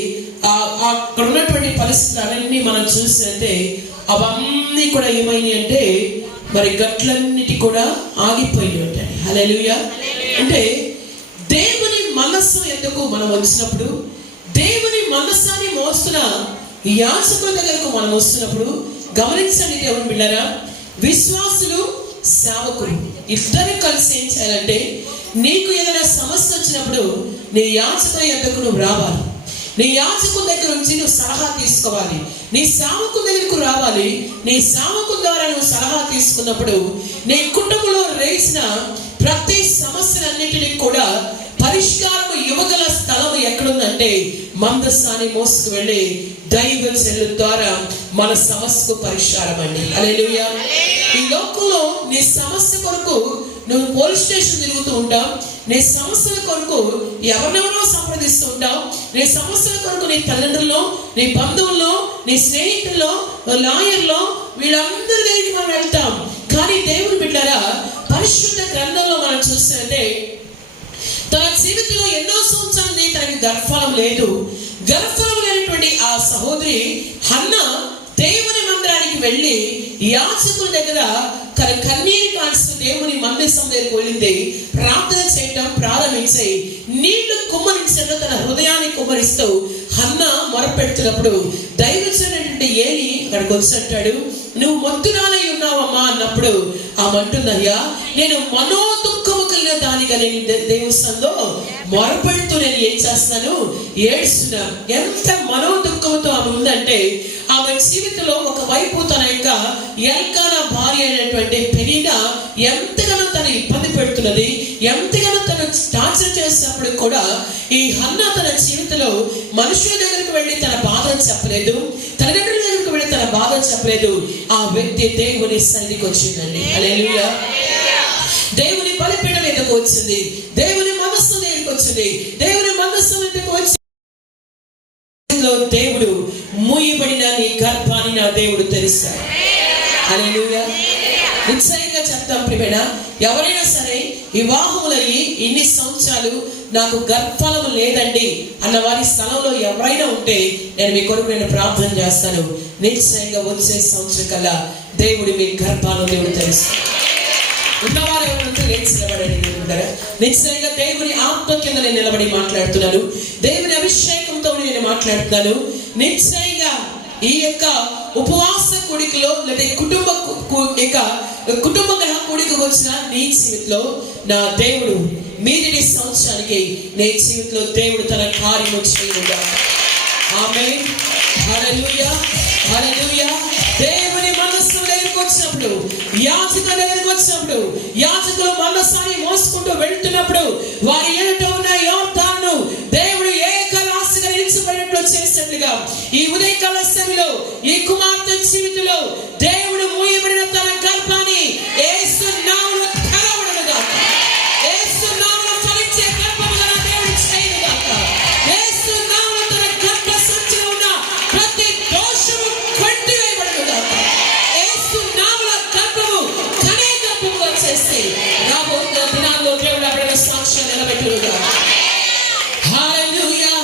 అక్కడ ఉన్నటువంటి పరిస్థితులన్నీ మనం చూసినట్లయితే అవన్నీ కూడా ఏమైనాయి అంటే మరి గట్లన్నిటి కూడా ఆగిపోయి ఉంటాయి. హల్లెలూయా. అంటే దేవుని మనస్సు ఎందుకు మనం వచ్చినప్పుడు, దేవుని మనస్సాన్ని మోస్తున్న యాజకుల దగ్గరకు మనం వస్తున్నప్పుడు గమనించండి దేవుని బిడ్డలారా, విశ్వాసులు సేవకులు ఇద్దరు కలిసి ఏం చేయాలంటే, నీకు ఏదైనా సమస్య వచ్చినప్పుడు నీ యాజకుల యొద్దకు నువ్వు రావాలి. నీ యాజకుల దగ్గర నుంచి నువ్వు సలహా తీసుకోవాలి. నీ సేవకుల దగ్గరకు రావాలి. నీ సేవకుల ద్వారా నువ్వు సలహా తీసుకున్నప్పుడు నీ కుటుంబంలో రేసిన ప్రతి సమస్యలన్నిటినీ కూడా పరిష్కారం ఇవ్వగల స్థలం ఎక్కడుందంటే మందస్సాన్ని మోసుకు వెళ్ళి దైవజనుల ద్వారా మన సమస్యకు పరిష్కారం అండి. హల్లెలూయా. ఈ లోకంలో నీ సమస్య కొరకు నువ్వు పోలీస్ స్టేషన్ తిరుగుతూ ఉంటావు, నీ సమస్యల కొరకు ఎవరినెవరో సంప్రదిస్తూ ఉంటావు, నీ సమస్యల కొరకు నీ తల్లిదండ్రుల్లో, నీ బంధువుల్లో, నీ స్నేహితుల్లో, లాయర్లో, వీళ్ళందరి దగ్గరికి మనం వెళ్తాం. కానీ దేవుని బిడ్డలారా, పరిశుద్ధ గ్రంథంలో మనం చూస్తే తన జీవితంలో ఎన్నో సంవత్సరాలు తనకి గర్భఫలం లేదు. గర్భఫలం లేనటువంటి ఆ సహోదరి హన్నా దేవుని మందిరానికి వెళ్ళి యాజకుల దగ్గర తన కన్నీరు కాల్స్తూ దేవుని మందిరం దగ్గరికి వెళ్ళింది. ప్రార్థన చేయటం ప్రారంభించి నీళ్లు కుమ్మరించడం తన హృదయాన్ని కుమ్మరిస్తూ హన్నా మొరపెడుతున్నప్పుడు దైవజనుడు ఏలి అక్కడికి వచ్చి నువ్వు మొత్తురాలై ఉన్నావమ్మా అన్నప్పుడు ఆమె అంటుందయ్యా, నేను మనోదుఖము కలిగిన దానిగా నేను దేవస్థానంలో మొరపెడుతూ నేను ఏం చేస్తాను, ఏడుస్తున్నా. ఎంత మనోదుఖంతో ఆమె ఉందంటే ఆమె జీవితంలో ఒకవైపు తన యొక్క ఎల్కానా భార్య అయినటువంటి పెనీనా ఎంతగానో తను ఇబ్బంది పెడుతున్నది, ఎంతగానో తను టార్చర్ చేసినప్పుడు కూడా ఈ హన్నా తన జీవితంలో మనుషుల దగ్గరకు వెళ్ళి తన బాధను చెప్పలేదు, తల్లిదండ్రుల దగ్గరకు వెళ్ళి తన బాధను చెప్పలేదు. ఆ వ్యక్తి దేవుని సన్నిధికి వచ్చిందండి. హల్లెలూయా. దేవుని బలిపీఠం ఎదుకు వచ్చింది, దేవుని మనస్సు దగ్గరికి వచ్చింది. తెలియజేస్తుంది. దేవుని మందసం ఎందుకు వచ్చి దేవుడు మూయబడిన నీ గర్భాన్ని నా దేవుడు తెరుస్తాడు. హల్లెలూయా. నిశ్చయంగా చెప్తాం ప్రియమైన, ఎవరైనా సరే వివాహములయ్యి ఇన్ని సంవత్సరాలు నాకు గర్భఫలము లేదండి అన్న వారి స్థలంలో ఎవరైనా ఉంటే నేను మీ కొరకు నేను ప్రార్థన చేస్తాను. నిశ్చయంగా వచ్చే సంవత్సరం కల్లా దేవుడు మీ గర్భాలను దేవుడు తెరుస్తాడు. ఉన్నవారు ఎవరంటే లేచి నిలబడండి. నిశ్చయంగా దేవుని ఆత్మ కింద నేను నిలబడి మాట్లాడుతున్నాను. దేవుని అభిషేకంతో నేను మాట్లాడుతున్నాను. నిశ్చయంగా ఈ యొక్క ఉపవాస కూడికలో లేదా కుటుంబ గ్రహ కూడికకు వచ్చిన నీ జీవితంలో నా దేవుడు మీది సంవత్సరానికి నీ జీవితంలో దేవుడు తన కార్యము చేయనుగా. ఆమేన్. హల్లెలూయా, హల్లెలూయా. దేవుని మనస్సు దగ్గరికి వచ్చినప్పుడు, యాజకుల దగ్గరికి వచ్చినప్పుడు, యాజకులు మనస్సాన్ని మోసుకుంటూ వెళ్తున్నప్పుడు వారి ఎదుట ఉన్న యోర్దాను దేవుడు ఏకరాశిగా నిలిచిపోయినట్లు చేసినట్లుగా ఈ ఉదయకాల సమయంలో ఈ కుమార్తె జీవితంలో దేవుడు మూయబడిన తన గర్భాన్ని యేసు నామములో తెరవబడునుగా. యేసు నామములో ఫలించే గర్భముగా దేవుడు చేయనుగాక. యేసు నామములో తన గర్భ సంచిలో ఉన్న ప్రతి దోషము కొట్టివేయబడునుగాక. యేసు నామములో గర్భము కనే గర్భముగా చేసి రాబోతున్న దినాల్లో దేవుడు అక్కడ సాక్ష్యం నిలబెట్టునుగాక. హల్లెలూయా,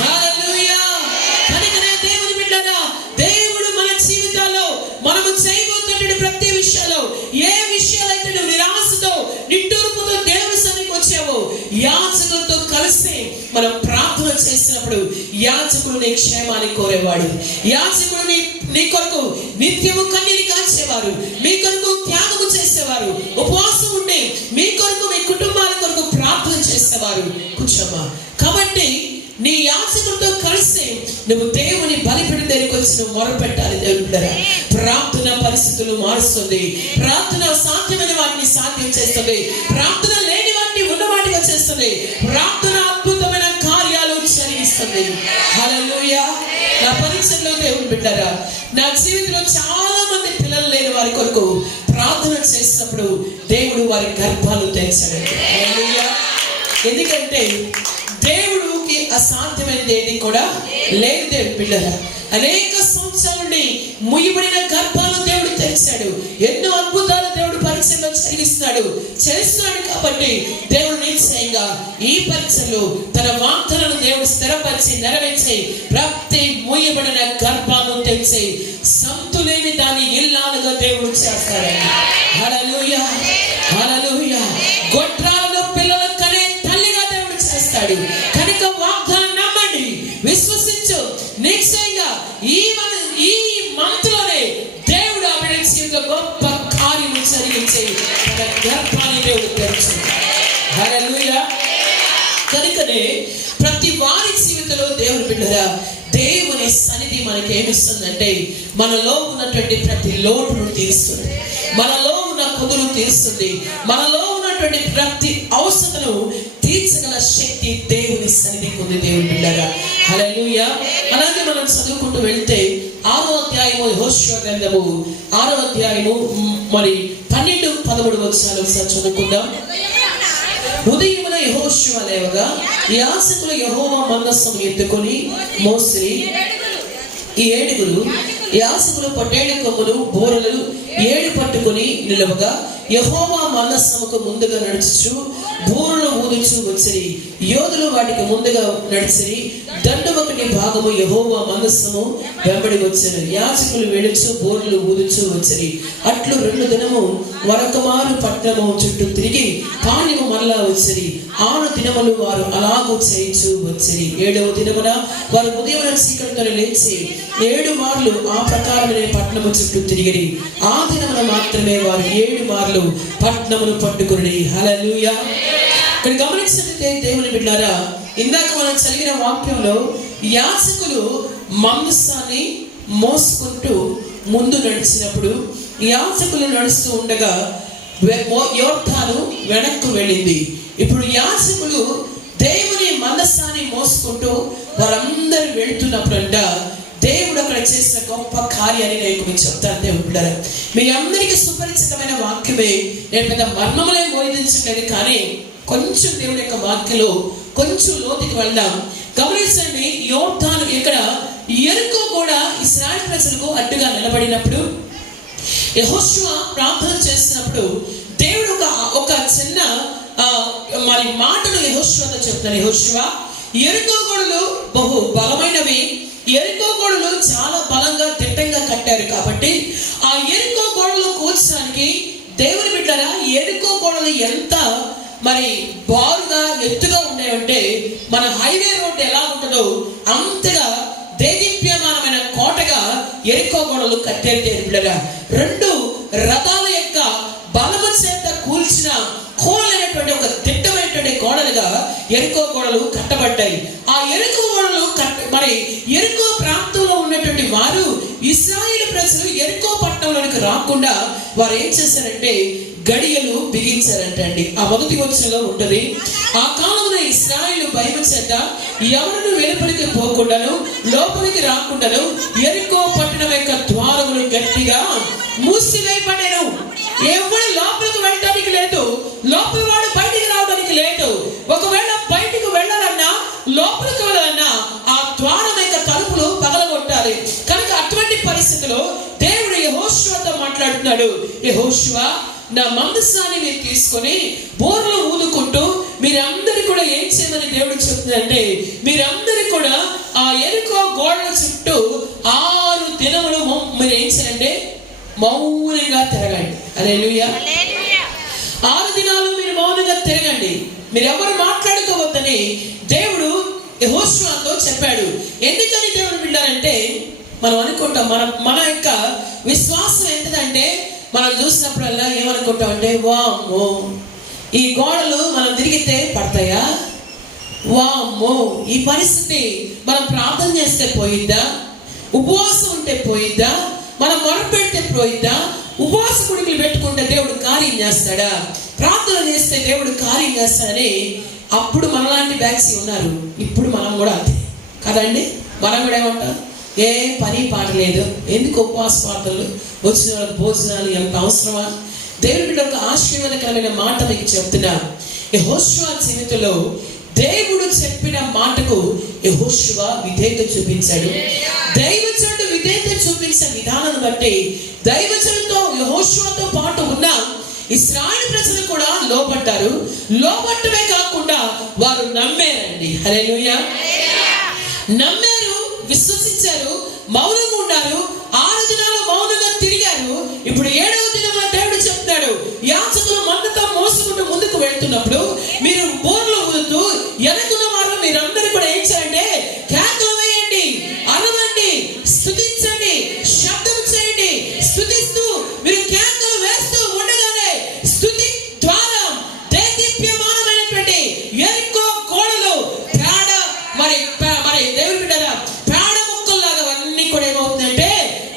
హల్లెలూయా. కనుకనే దేవుని బిడ్డలారా, దేవుడు మన జీవితాల్లో మనము చేయబోతున్న ప్రతి విషయంలో ఏ విషయాలైతే నువ్వు నిరాశతో నిట్టూర్పుతో దేవుని సన్నిధికి వచ్చావో యాజకులతో కలిసి మనం ప్రార్థన చేసినప్పుడు యాజకుడు నీ క్షేమాన్ని కోరేవాడు. యాజకుడు నీ కొరకు నిత్యము కన్నీరు కాచేవారు, మీ కొరకు త్యాగము చేసేవారు, ఉపవాసం ఉండి మీ కొరకు మీ కుటుంబాల కొరకు ప్రార్థన చేసేవారు. కూర్చోమ్మా. కాబట్టి నీ యాజకులతో కలిసి నువ్వు దేవుని బలిపీఠం దగ్గరికి వచ్చి నువ్వు మొరపెట్టాలి. దేవుడు ప్రార్థన పరిస్థితులు మారుస్తుంది. ప్రార్థన సాధ్యమైన వాటిని సాధ్యం చేస్తుంది. ప్రార్థన లేని వాటిని ఉన్నవాటిగా చేస్తుంది. ప్రార్థన అద్భుతమైన కార్యాలు జరిగిస్తుంది. హల్లెలూయా. నా పరిచయంలో దేవుని బిడ్డలారా, నా జీవితంలో చాలా మంది పిల్లలు లేని వారి కొరకు ప్రార్థన చేసినప్పుడు దేవుడు వారి గర్భాలు తెరిచాడు. హల్లెలూయా. ఎందుకంటే దేవుడికి అసాధ్యమైనది ఏది కూడా లేదు. దేవుడు బిడ్డలారా, అనేక సంవత్సరాల నుండి ముయ్యబడిన గర్భాలను దేవుడు తెరిచాడు. ఎన్నో అద్భుతాలు దేవుడు పరీక్షలో జరిగిస్తున్నాడు, చేస్తున్నాడు. కాబట్టి దేవుడు నిశ్చయంగా ఈ పరీక్షలో తన వాగ్దానాలను దేవుడు స్థిరపరిచి నెరవేర్చి ప్రతి ముయ్యబడిన గర్భాలను తెరిచి సంతులేని దాని ఇల్లాలుగా దేవుడు చేస్తాడండి. హల్లెలూయా, హల్లెలూయా. గొడ్రాలను పిల్లలు కనే తల్లిగా దేవుడు చేస్తాడు. కనుక వాగ్దానం నమ్మండి, విశ్వసించు. నిశ్చయంగా ఈ మంత్లోనే దేవుడు ఆమె జీవితంలో గొప్ప కార్యము జరిగించి తన గర్భాన్ని దేవుడు తెరిచాడు. హల్లెలూయా. కనుకనే ప్రతి వారి జీవితంలో దేవుడు బిడ్డలారా, దేవుని సన్నిధి మనకి ఏమిస్తుందంటే మనలో ఉన్నటువంటి ప్రతి లోటును తీరుస్తుంది, మనలో ఉన్న కుదురు తీరుస్తుంది, మనలో ఉన్నటువంటి ప్రతి అవసరతను తీర్చగల శక్తి దేవుని సన్నిధికి ఉంది. దేవుని బిడ్డలారా, హల్లెలూయా. అలాగే మనం చదువుకుంటూ వెళ్తే 6వ అధ్యాయము యెహోషువ గ్రంథము 6వ అధ్యాయము మరి 12-13 వచనాలు ఒకసారి చదువుకుందాం. ఉదయమున యెహోషువ లేవగా యాజకులు యెహోవా మందసము ఎత్తుకొని మోసిరి. ఈ 7 యాజకులు పొట్టేళ్ల కొమ్ములు బోరలు 7 పట్టుకొని నిలవగా యెహోవా మందసముకు ముందుగా నడుచుచు బూరలు ఊదుచు వచ్చిరి. యోధులు వాటికి ముందుగా నడిచిరి. దండు ఒకటి భాగము యెహోవా మందసము వెంబడి వచ్చారు. యాజకులు వెళుచు బూరలు ఊదుచు వచ్చిరి. అట్లు 2 దినము వరకమారు పట్టణము చుట్టూ తిరిగి పాణ్యము మరలా వచ్చిరి. 6 దినములు వారు అలాగూ చేయించు వచ్చిరి. 7వ దినమున వారు ఉదయమున చీకటితో లేచి 7 మార్లు ఆ ప్రకారమే పట్టణము చుట్టూ తిరిగిరి. ఆ దినమున మాత్రమే వారు 7 మార్లు పట్టణమును పట్టుకుని. హల్లెలూయా. ఇక్కడ గమనించినట్లయితే దేవుని బిడ్డలారా, ఇందాక మనం చదివిన వాక్యంలో యాజకులు మందసాన్ని మోసుకుంటూ ముందు నడిచినప్పుడు యాజకులు నడుస్తూ ఉండగా యోర్దాను వెనక్కు వెళ్ళింది. ఇప్పుడు యాజకులు దేవుని మందసాన్ని మోసుకుంటూ వారందరూ వెళ్తున్నప్పుడంట దేవుడు అక్కడ చేసిన గొప్ప కార్యాన్ని నేను మీకు చెప్తాను. దేవుడు మీ అందరికీ సుపరిచితమైన వాక్యమే. నేను పెద్ద మర్మములే బోధించలేదు, కానీ కొంచెం దేవుని యొక్క వాక్యలో కొంచెం లోతుకి వెళ్దాం. గమనించండి, యోర్దాను ఇక్కడ యెరికో కూడా ఇశ్రాయేలు ప్రజలకు అడ్డుగా నిలబడినప్పుడు యెహోషువ ప్రార్థన చేస్తున్నప్పుడు దేవుడు ఒక చిన్న మరి మాటలు యెహోషువతో చెప్తారు. యెహోషువ, యెరికో గోడలు బహు బలమైనవి, యెరికో గోడలు చాలా బలంగా దిట్టంగా కట్టారు కాబట్టి ఆ యెరికో గోడలు కూర్చడానికి దేవుని బిడ్డరా, యెరికో గోడలు ఎంత మరి బారుగా ఎత్తుగా ఉండేవంటే మన హైవే రోడ్డు ఎలా ఉంటుందో అంతగా దేదీప్యమానమైన కోటగా యెరికో గోడలు కట్టారు. బిడ్డరా, 2 రథాల యొక్క బలము చేత కూల్చిన కోలైనటువంటి ఒక దిట్టమైనటువంటి గోడలుగా యెరికో గోడలు కట్టబడ్డాయి. ఆ యెరికో గోడలు మరి యెరికో ప్రాంతంలో ఉన్నటువంటి వారు ఇశ్రాయేలు ప్రజలు యెరికో పట్టణంలోనికి రాకుండా వారు ఏం చేశారంటే గడియలు బిగించారంట అండి. ఆ మొదటి వచనంలో ఉంటది, ఆ కాలంలో ఇశ్రాయేలు భయము చేత ఎవరిని వెలుపలికి పోకుండాను లోపలికి రాకుండాను యెరికో పట్టణం యొక్క ద్వారములు గట్టిగా మూసివేయబడెను. ఎవరు లోపలికి వెళ్ళడానికి లేదు, లోపల వాడు బయటికి రావడానికి లేదు. ఒకవేళ బయటికి వెళ్ళాలన్నా లోపలికి వెళ్ళాలన్నా ఆ ద్వారం యొక్క తలుపులు పగలగొట్టాలి. కనుక అటువంటి పరిస్థితిలో దేవుడు యెహోషువతో మాట్లాడుతున్నాడు. యెహోషువ, నా మందసాన్ని మీరు తీసుకొని బోర్లో ఊదుకుంటూ మీరందరూ కూడా ఏం చేయమని దేవుడు చెప్తుందంటే, మీరందరూ కూడా ఆ యెరికో గోడల చుట్టూ 6 దినములు మీరు ఏం చేయండి, మౌనంగా తిరగండి. హల్లెలూయా. 6 దినాలు మీరు మౌనంగా తిరగండి, మీరు ఎవరు మాట్లాడుకోవద్దని దేవుడు యెహోషువతో చెప్పాడు. ఎందుకని దేవుడు విన్నారంటే, మనం అనుకుంటాం మన యొక్క విశ్వాసం ఎంతదంటే మనం చూసినప్పుడల్లా ఏమనుకుంటాం అంటే, వామ్మో ఈ గోడలు మనం తిరిగితే పడతాయా, వామ్మో ఈ పరిస్థితి మనం ప్రార్థన చేస్తే పోయిద్దా, ఉపవాసం ఉంటే పోయిద్దా, మనం మొరపెడితే పోయిద్దా, ఉపవాస కుడికలు పెట్టుకుంటే దేవుడు కార్యం చేస్తాడా, ప్రార్థన చేస్తే దేవుడు కార్యం చేస్తాడని అప్పుడు మనలాంటి బ్యాగ్స్ ఉన్నారు. ఇప్పుడు మనం కూడా అంతే కదండి. మనం కూడా ఏమంటాం, ఏ పని పాట లేదు, ఎందుకు ఉపవాస ప్రార్థనలు, వచ్చిన వాళ్ళకి భోజనాలు ఎంత అవసరమా? దేవుడి బిడ్డ ఒక ఆశీర్వాదకరమైన మాట మీకు చెప్తున్నా. యెహోషువ జీవితంలో దేవుడు చెప్పిన మాటకు యెహోషువ విధేయత చూపించాడు. దైవజనుడు విధేయత చూపించిన విధానాన్ని బట్టి దైవజనుడితో యెహోషువతో పాటు ఉన్న ఇశ్రాయేలు ప్రజలు కూడా లోబడ్డారు. లోబట్టమే కాకుండా వారు నమ్మారండి. హల్లెలూయా. నమ్మారు, విశ్వసించారు, మౌనంగా ఉన్నారు. 6 దినాలు మౌనంగా తిరిగారు. ఇప్పుడు 7వ దినం దేవుడు చెప్తున్నాడు, యాజకులు మందతో మోసుకుంటూ ముందుకు వెళ్తున్నప్పుడు మీరు బోర్లో ఊదుతూ వెనకున్న వారు మీరందరూ కూడా ఏం చేయండి, కేకలు వేయండి, అరవండి, స్తుతించండి, శబ్దం చేయండి. స్తుతిస్తూ మీరు కేకలు వేస్తూ ఉండగానే స్తుతి ద్వారం దేదీప్యమానమైనటువంటి యెరికో గోడలు ప్రాణ మరి దేవుడి బిడ్డల ప్రాణ ముక్కల్లాగా అన్నీ కూడా ఏమవుతుందంటే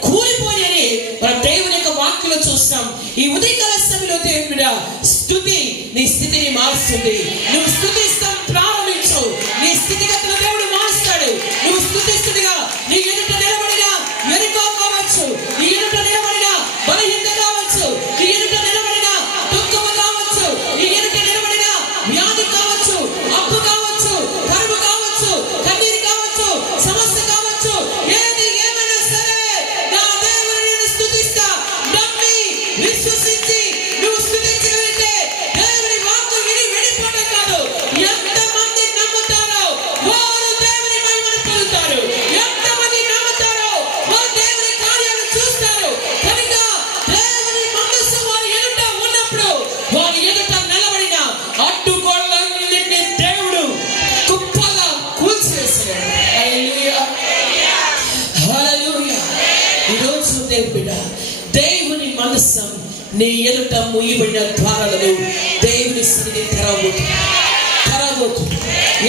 కూలిపోయాయని మన దేవుని యొక్క వాక్యలో చూస్తాం. ఈ ఉదయకాల సమయంలో దేవుడి బిడ్డ స్తుతి నీ స్థితిని మారుస్తుంది. నువ్వు స్తుతిస్తాం ప్రారంభించు, నీ స్థితిగతులు దేవుడు మారుస్తాడు. నువ్వు స్తుతిస్తుడిగా నీ ఎదుట నిలబడిన యెరికో కావచ్చు, నీ ఎదుట నిలబడిన బలహీనత కావచ్చు, నీ ఎదుట నిలబడిన దుఃఖము కావచ్చు, నీ ఎదుట నిలబడిన వ్యాధి కావచ్చు, అప్పు కావచ్చు, కరువు కావచ్చు, కన్నీరు కావచ్చు, సమస్య కావచ్చు, ఏది ఏమైనా సరే నా దేవుని నేను స్తుతిస్తా. నమ్మి విశ్వసించి నువ్వు స్తుతించగలిగితే దేవుని వాక్కు విని వెళ్ళిపోవడం కాదు, ఎంతమంది నమ్ముతారో వారు దేవుని మహిమను పొందుతారు. ఎంతమంది నమ్ముతారో వారు దేవుని కార్యాలు చూస్తారు. కనుక దేవుని మనస్సు వారి ఎదుట ఉన్నప్పుడు వారి ఎదుట నిలబడిన అడ్డుగోడలన్నిటిని దేవుడు కుప్పగా కూల్చివేశాడు. హల్లెలూయా. హల్లెలూయా. ఈరోజు దేవుని బిడ్డ, దేవుని మనస్సు నీ ఎదుట మూయబడిన ద్వారాలను దేవుని స్థితిని తెరవబోతుంది.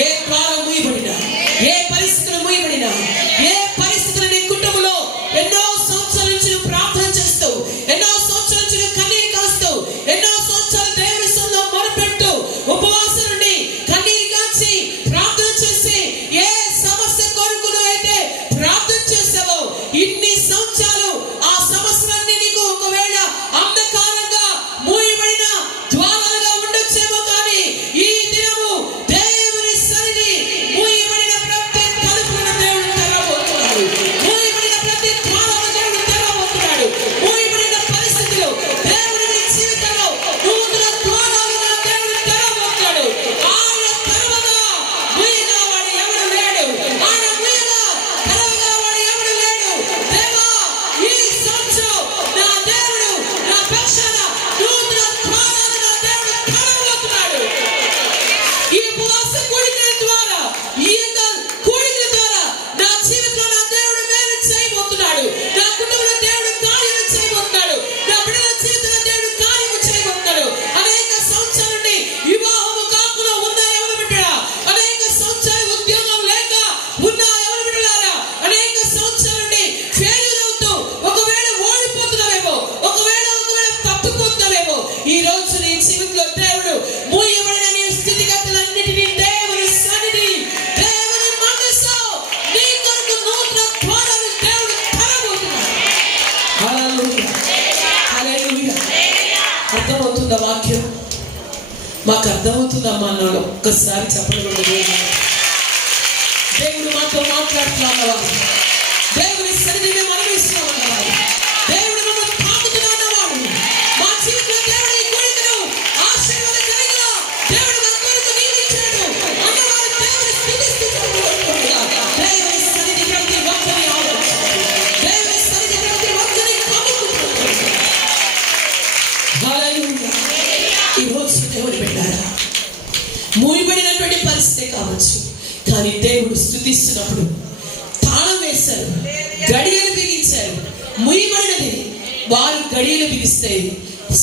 ఏ ద్వారం మూయబడినా, ఏ పరిస్థితులు మూయబడినా, ఏ పరిస్థితులు నీ కుటుంబంలో ఎన్నో సంవత్సరాల నుంచి నువ్వు ప్రార్థన చేస్తూ, ఎన్నో సంవత్సరాల నుంచి నువ్వు కన్నీరు కాస్తూ, ఎన్నో సంవత్సరాలు దేవుని సన్నిధిలో మొరపెడుతూ ఉపవాసం నుండి కన్నీరు కాచి ప్రార్థన చేసి ఏ సమస్య కొరకు నువ్వైతే ప్రార్థన చేసావో ఇన్ని సంవత్సరాలు ఆ సమస్యలన్నీ నీకు ఒకవేళ అంధకారంగా మూయబడిన ద్వారాలుగా ఉండొచ్చేమో, కానీ ఈ మాకు అర్థమవుతుందమ్మా అన్నాడు. ఒక్కసారి చెప్పడం దేవుడు మాతో మాట్లాడుతున్నాడు. దేవుని సన్నిధిని మనవిస్తున్నామన్నవాడు. దేవుడు మమ్మల్ని తాకుతున్నాడు. మా జీవితంలో దేవుడు ఈ కోరికను ఆశీర్వాదకరంగా దేవుడు మా కొరకు నియమించాడు అన్నవారు దేవుని స్తుతిస్తున్నాడు. దేవుని సన్నిధి ప్రతి ఒక్కరి ఆలోచన, దేవుని సన్నిధి ప్రతి ఒక్కరి కమ్ముకుంటున్నాడు. హల్లెలూయా. ఈ రోజు దేవుడు పెట్టారా మూయబడినటువంటి పరిస్థితి కావచ్చు, కానీ దేవుడు స్తుతిస్తున్నప్పుడు తాళం వేశారు, గడియలు బిగించారు. ముయ్యబడినది వారు గడియలు బిగిస్తే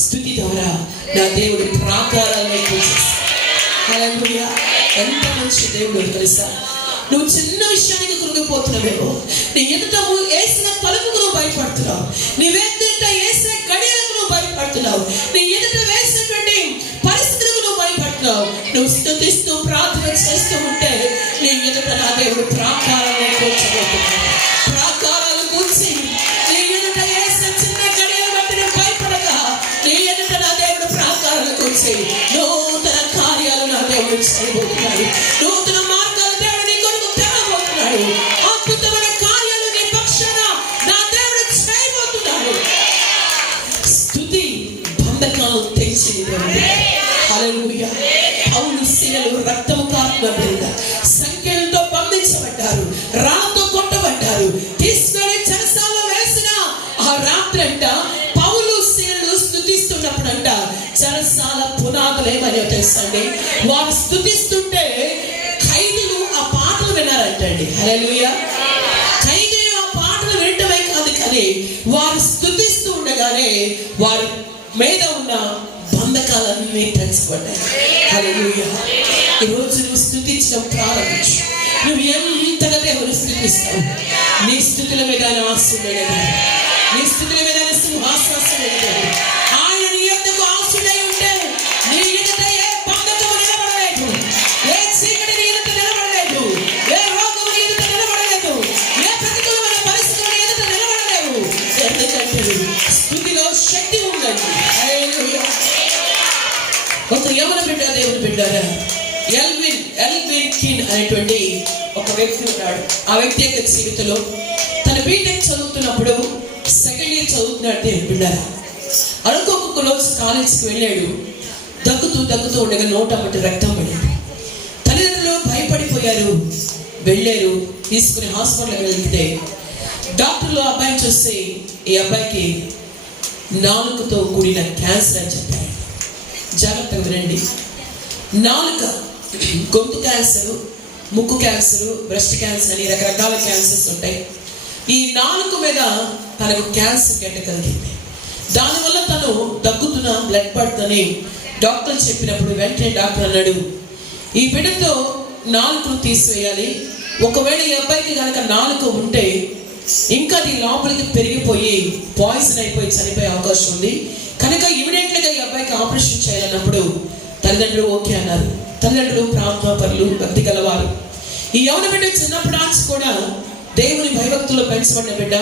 స్తుతి ద్వారా నా దేవుడు ప్రాకారాలను హల్లెలూయా. ఎంత మంచి దేవుడు తెలుసా. నువ్వు చిన్న విషయానికి కృంగిపోతున్నావేమో, నీ ఎదుట వేసిన తలుపుకు నువ్వు భయపడుతున్నావు, నీ ఎదుట వేసిన గడియలకు నువ్వు భయపడుతున్నావు, నీ ఎదుట వేసినటువంటి పరిస్థితులకు నువ్వు భయపడుతున్నావు. నువ్వు స్తుతిస్తూ ప్రార్థన చేస్తూ ఉంటే నీ ఎదుట నా దేవుడు ప్రాకారాలను కూర్చోబోతున్నాడు. ప్రాకారాలు కూర్చి నీ ఎదుట వేసిన చిన్న గడియలు బట్టి నువ్వు భయపడగా నీ ఎదుట నా దేవుడు ప్రాకారాలు కూర్చి నూతన కార్యాలు నా దేవుడు చేయబోతున్నాడు. నూతన మార్గాలు దేవుడు నీ కొరకు తెరవబోతున్నాడు. అద్భుతమైన కార్యాలు నీ పక్షాన నా దేవుడు చేయబోతున్నాడు. స్తుతి బంధకాలు తెంచింది దేవుడు. హల్లెలూయా. పౌలు శీలలు రక్తము కారుతున్న సంఖ్యలతో బంధించబడ్డారు, రాళ్ళతో కొట్టబడ్డారు, తీసుకొని చెరసాలలో వేసిన ఆ రాత్రి అంట పౌలు శీలలు స్తుతిస్తున్నప్పుడంట చెరసాల పునాదులు ఏమని తెలుసండి, వారు స్తుతిస్తుంటే ఖైదీలు ఆ పాటలు విన్నారంటండి. హల్లెలూయా. ఖైదీలు ఆ పాటలు వినటమే కాదు, కానీ వారు స్తుతిస్తూ ఉండగానే వారి మీద ఉన్న బంధకాలన్నీ తెంచబడ్డాయి. హల్లెలూయా. ఈరోజు నువ్వు స్తుతించడం ప్రారంభించు. నువ్వు ఎంతగా దేవుని స్తుతిస్తావు, నీ స్తుతుల మీద ఆశీర్వాదం, నీ స్తుతుల మీద సింహాసనం. ఆయన నీ యొద్దకు ఆశీర్వదై ఉంటే నీ ఎదుట ఏ బంధకము నిలబడలేదు, ఏ చీకటి నీ ఎదుట నిలబడలేదు, ఏ రోగము నీ ఎదుట నిలబడలేదు, ఏ ప్రతికూలమైన పరిస్థితులు నీ ఎదుట నిలబడలేవు. ఎందుకంటే స్తుతిలో శక్తి ఉందండి. హల్లెలూయా. ఒక యవన బిడ్డ దేవుని బిడ్డారా, ఎల్విన్ కిన్ అనేటువంటి ఒక వ్యక్తి ఉన్నాడు. ఆ వ్యక్తి యొక్క జీవితంలో తన బీటెక్ చదువుతున్నప్పుడు సెకండ్ ఇయర్ చదువుతున్నాడు దేవుని బిడ్డారా. అనుకోక రోజు కాలేజీకి వెళ్ళాడు. దగ్గుతూ ఉండగా నోటమ్మటి రక్తం పడింది. తల్లిదండ్రులు భయపడిపోయారు, వెళ్ళారు, తీసుకుని హాస్పిటల్కి వెళ్తే డాక్టర్లు అబ్బాయిని చూసి ఈ అబ్బాయికి నాలుకతో కూడిన క్యాన్సర్ అని చెప్పారు. జాగ్రత్తగా వినండి. నాలుక, గొంతు క్యాన్సరు, ముక్కు క్యాన్సరు, బ్రెస్ట్ క్యాన్సర్ అని రకరకాల క్యాన్సర్స్ ఉంటాయి. ఈ నాలుక మీద తనకు క్యాన్సర్ గడ్డ కలిగింది. దానివల్ల తను దగ్గుతున్న బ్లడ్ పడుతుందని డాక్టర్ చెప్పినప్పుడు వెంటనే డాక్టర్ అన్నాడు, ఈ బిడ్డతో నాలుకను తీసివేయాలి. ఒకవేళ ఈ అబ్బాయికి కనుక నాలుక ఉంటే ఇంకా అది లోపలికి పెరిగిపోయి పాయిజన్ అయిపోయి చనిపోయే అవకాశం ఉంది. కనుక ఇమీడియట్గా ఈ అబ్బాయికి ఆపరేషన్ చేయాలన్నప్పుడు తల్లిదండ్రులు ఓకే అన్నారు. తల్లిదండ్రులు ప్రార్థనాపరులు, భక్తి గలవారు. ఈ యవన బిడ్డ చిన్నప్పటి నుంచి కూడా దేవుని భయభక్తుల్లో పెంచబడిన బిడ్డ,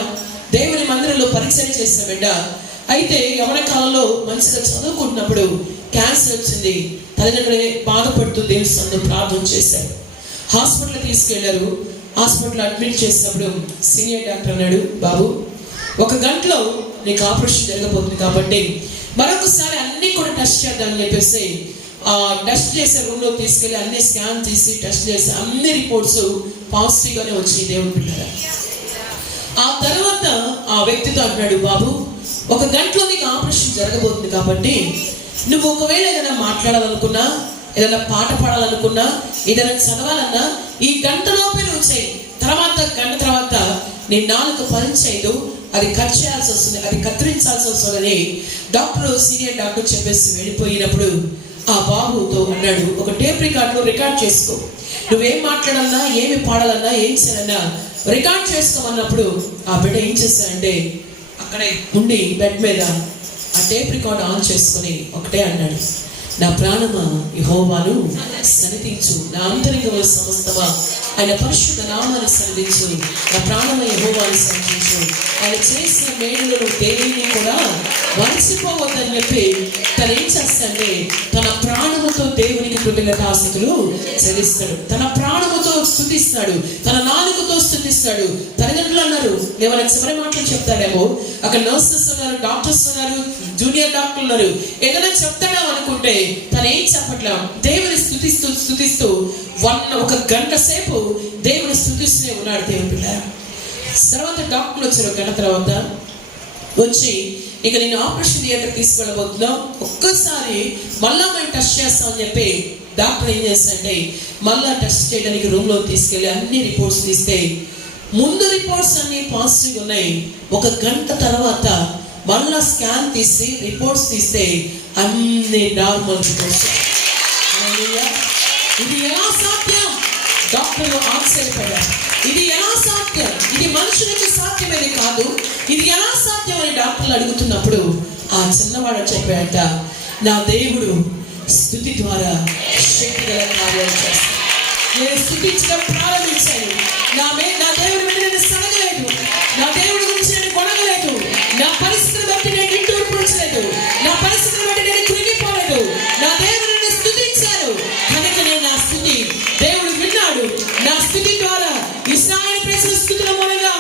దేవుని మందిరంలో పరిచయం చేసిన బిడ్డ. అయితే యవన కాలంలో మంచిగా చదువుకుంటున్నప్పుడు క్యాన్సర్ వచ్చింది. తల్లిదండ్రులే బాధపడుతూ దేవుని సన్నిధిలో ప్రార్థన చేశారు. హాస్పిటల్ తీసుకెళ్లారు. హాస్పిటల్ అడ్మిట్ చేసినప్పుడు సీనియర్ డాక్టర్ అన్నాడు, బాబు 1 గంటలో నీకు ఆపరేషన్ జరగబోతుంది కాబట్టి మరొకసారి అన్ని కూడా టెస్ట్ చేద్దామని చెప్పేసి టెస్ట్ చేసే రూమ్లో తీసుకెళ్ళి అన్ని స్కాన్ తీసి టెస్ట్ చేసి అన్ని రిపోర్ట్స్ పాజిటివ్గానే వచ్చి దేవుని బిడ్డరా. ఆ తర్వాత ఆ వ్యక్తితో అంటున్నాడు, బాబు 1 గంటలో నీకు ఆపరేషన్ జరగబోతుంది కాబట్టి నువ్వు ఒకవేళ ఏదైనా మాట్లాడాలనుకున్నా, ఏదైనా పాట పాడాలనుకున్నా, ఏదైనా చదవాలన్నా ఈ గంటలోపే నువ్వు చేయి. గంట తర్వాత నీ నాలుక పని చేయదు, అది కట్ చేయాల్సి వస్తుంది, అది కత్తిరించాల్సి వస్తుందని సీనియర్ డాక్టర్ చెప్పేసి వెళ్ళిపోయినప్పుడు ఆ బాబుతో అన్నాడు, ఒక టేప్ రికార్డులో రికార్డ్ చేసుకో, నువ్వేం మాట్లాడాలన్నా, ఏమి పాడాలన్నా, ఏం చేయాలన్నా రికార్డ్ చేసుకోమన్నప్పుడు ఆ బిడ్డ ఏం చేశాడంటే అక్కడే ఉండి బెడ్ మీద ఆ టేప్ రికార్డ్ ఆన్ చేసుకొని ఒకటే అన్నాడు, నా ప్రాణమా యెహోవాను సన్నిధించు, నా అంతరంగము సమస్తమా ఆయన పరిశుద్ధ నామాన్ని సన్నిధించు, నా ప్రాణమ యెహోవాను సన్నిధించు, వాళ్ళు చేసిన మేలులను దేనిని కూడా మర్చిపోవద్దని చెప్పి తను ఏం చేస్తాడంటే తన ప్రాణముతో దేవునికి కృతజ్ఞతాస్తుతులు చెల్లిస్తాడు, తన ప్రాణముతో స్తుతిస్తాడు, తన నాలుకతో స్తుతిస్తాడు. తల్లిదండ్రులు అన్నారు, ఏమైనా చివరి మాటలు చెప్తాడేమో, అక్కడ నర్సెస్ ఉన్నారు, డాక్టర్స్ ఉన్నారు, జూనియర్ డాక్టర్లు ఉన్నారు, ఏదైనా చెప్తాడా అనుకుంటే తను ఏం చెప్పట్లా, దేవుని స్తుతిస్తూ స్తుతిస్తూ ఒక గంట సేపు దేవుని స్తుతిస్తూనే ఉన్నాడు. దేవుని పిల్ల తర్వాత డాక్టర్లు వచ్చారు. గంట తర్వాత వచ్చి ఇక నేను ఆపరేషన్ థియేటర్ తీసుకెళ్ళబోతున్నాం, ఒక్కసారి మళ్ళా మేము టెస్ట్ చేస్తాం అని చెప్పి డాక్టర్ ఏం చేస్తాడంటే మళ్ళా టెస్ట్ చేయడానికి రూమ్ లో తీసుకెళ్ళి అన్ని రిపోర్ట్స్ తీస్తే ముందు రిపోర్ట్స్ అన్ని పాజిటివ్ ఉన్నాయి. ఒక గంట తర్వాత మళ్ళా స్కాన్ తీసి రిపోర్ట్స్ తీస్తే అన్ని నార్మల్ రిపోర్ట్స్. ఇది ఎలా సాధ్యం? డాక్టర్లు ఆశ్చర్యపడ్డారు. ఇది ఎలా సాధ్యం? ఇది మనుషులకు సాధ్యమేది కాదు, ఇది ఎలా సాధ్యం అని డాక్టర్లు అడుగుతున్నప్పుడు ఆ చిన్నవాడు చెప్పాడట, నా దేవుడు స్తుతి ద్వారా శక్తి గల కార్యాలు చేస్తాడు. నేను స్తుతించడం ప్రారంభించాను. నా దేవుడి మీద నేను సనగలేదు, నా దేవుడి గురించి నేను కొనగలేదు, నా పరిస్థితిని బట్టి నేను నిట్టూర్పుంచలేదు, నా పరిస్థితిని బట్టి నేను కృంగిపోలేదు, నా దేవుడిని స్తుతించాను కనుక నేను నా స్తుతి దేవుడు విన్నాడు. నా స్థితి ద్వారా ఇశ్రాయేలు ప్రజల స్థితుల మూలంగా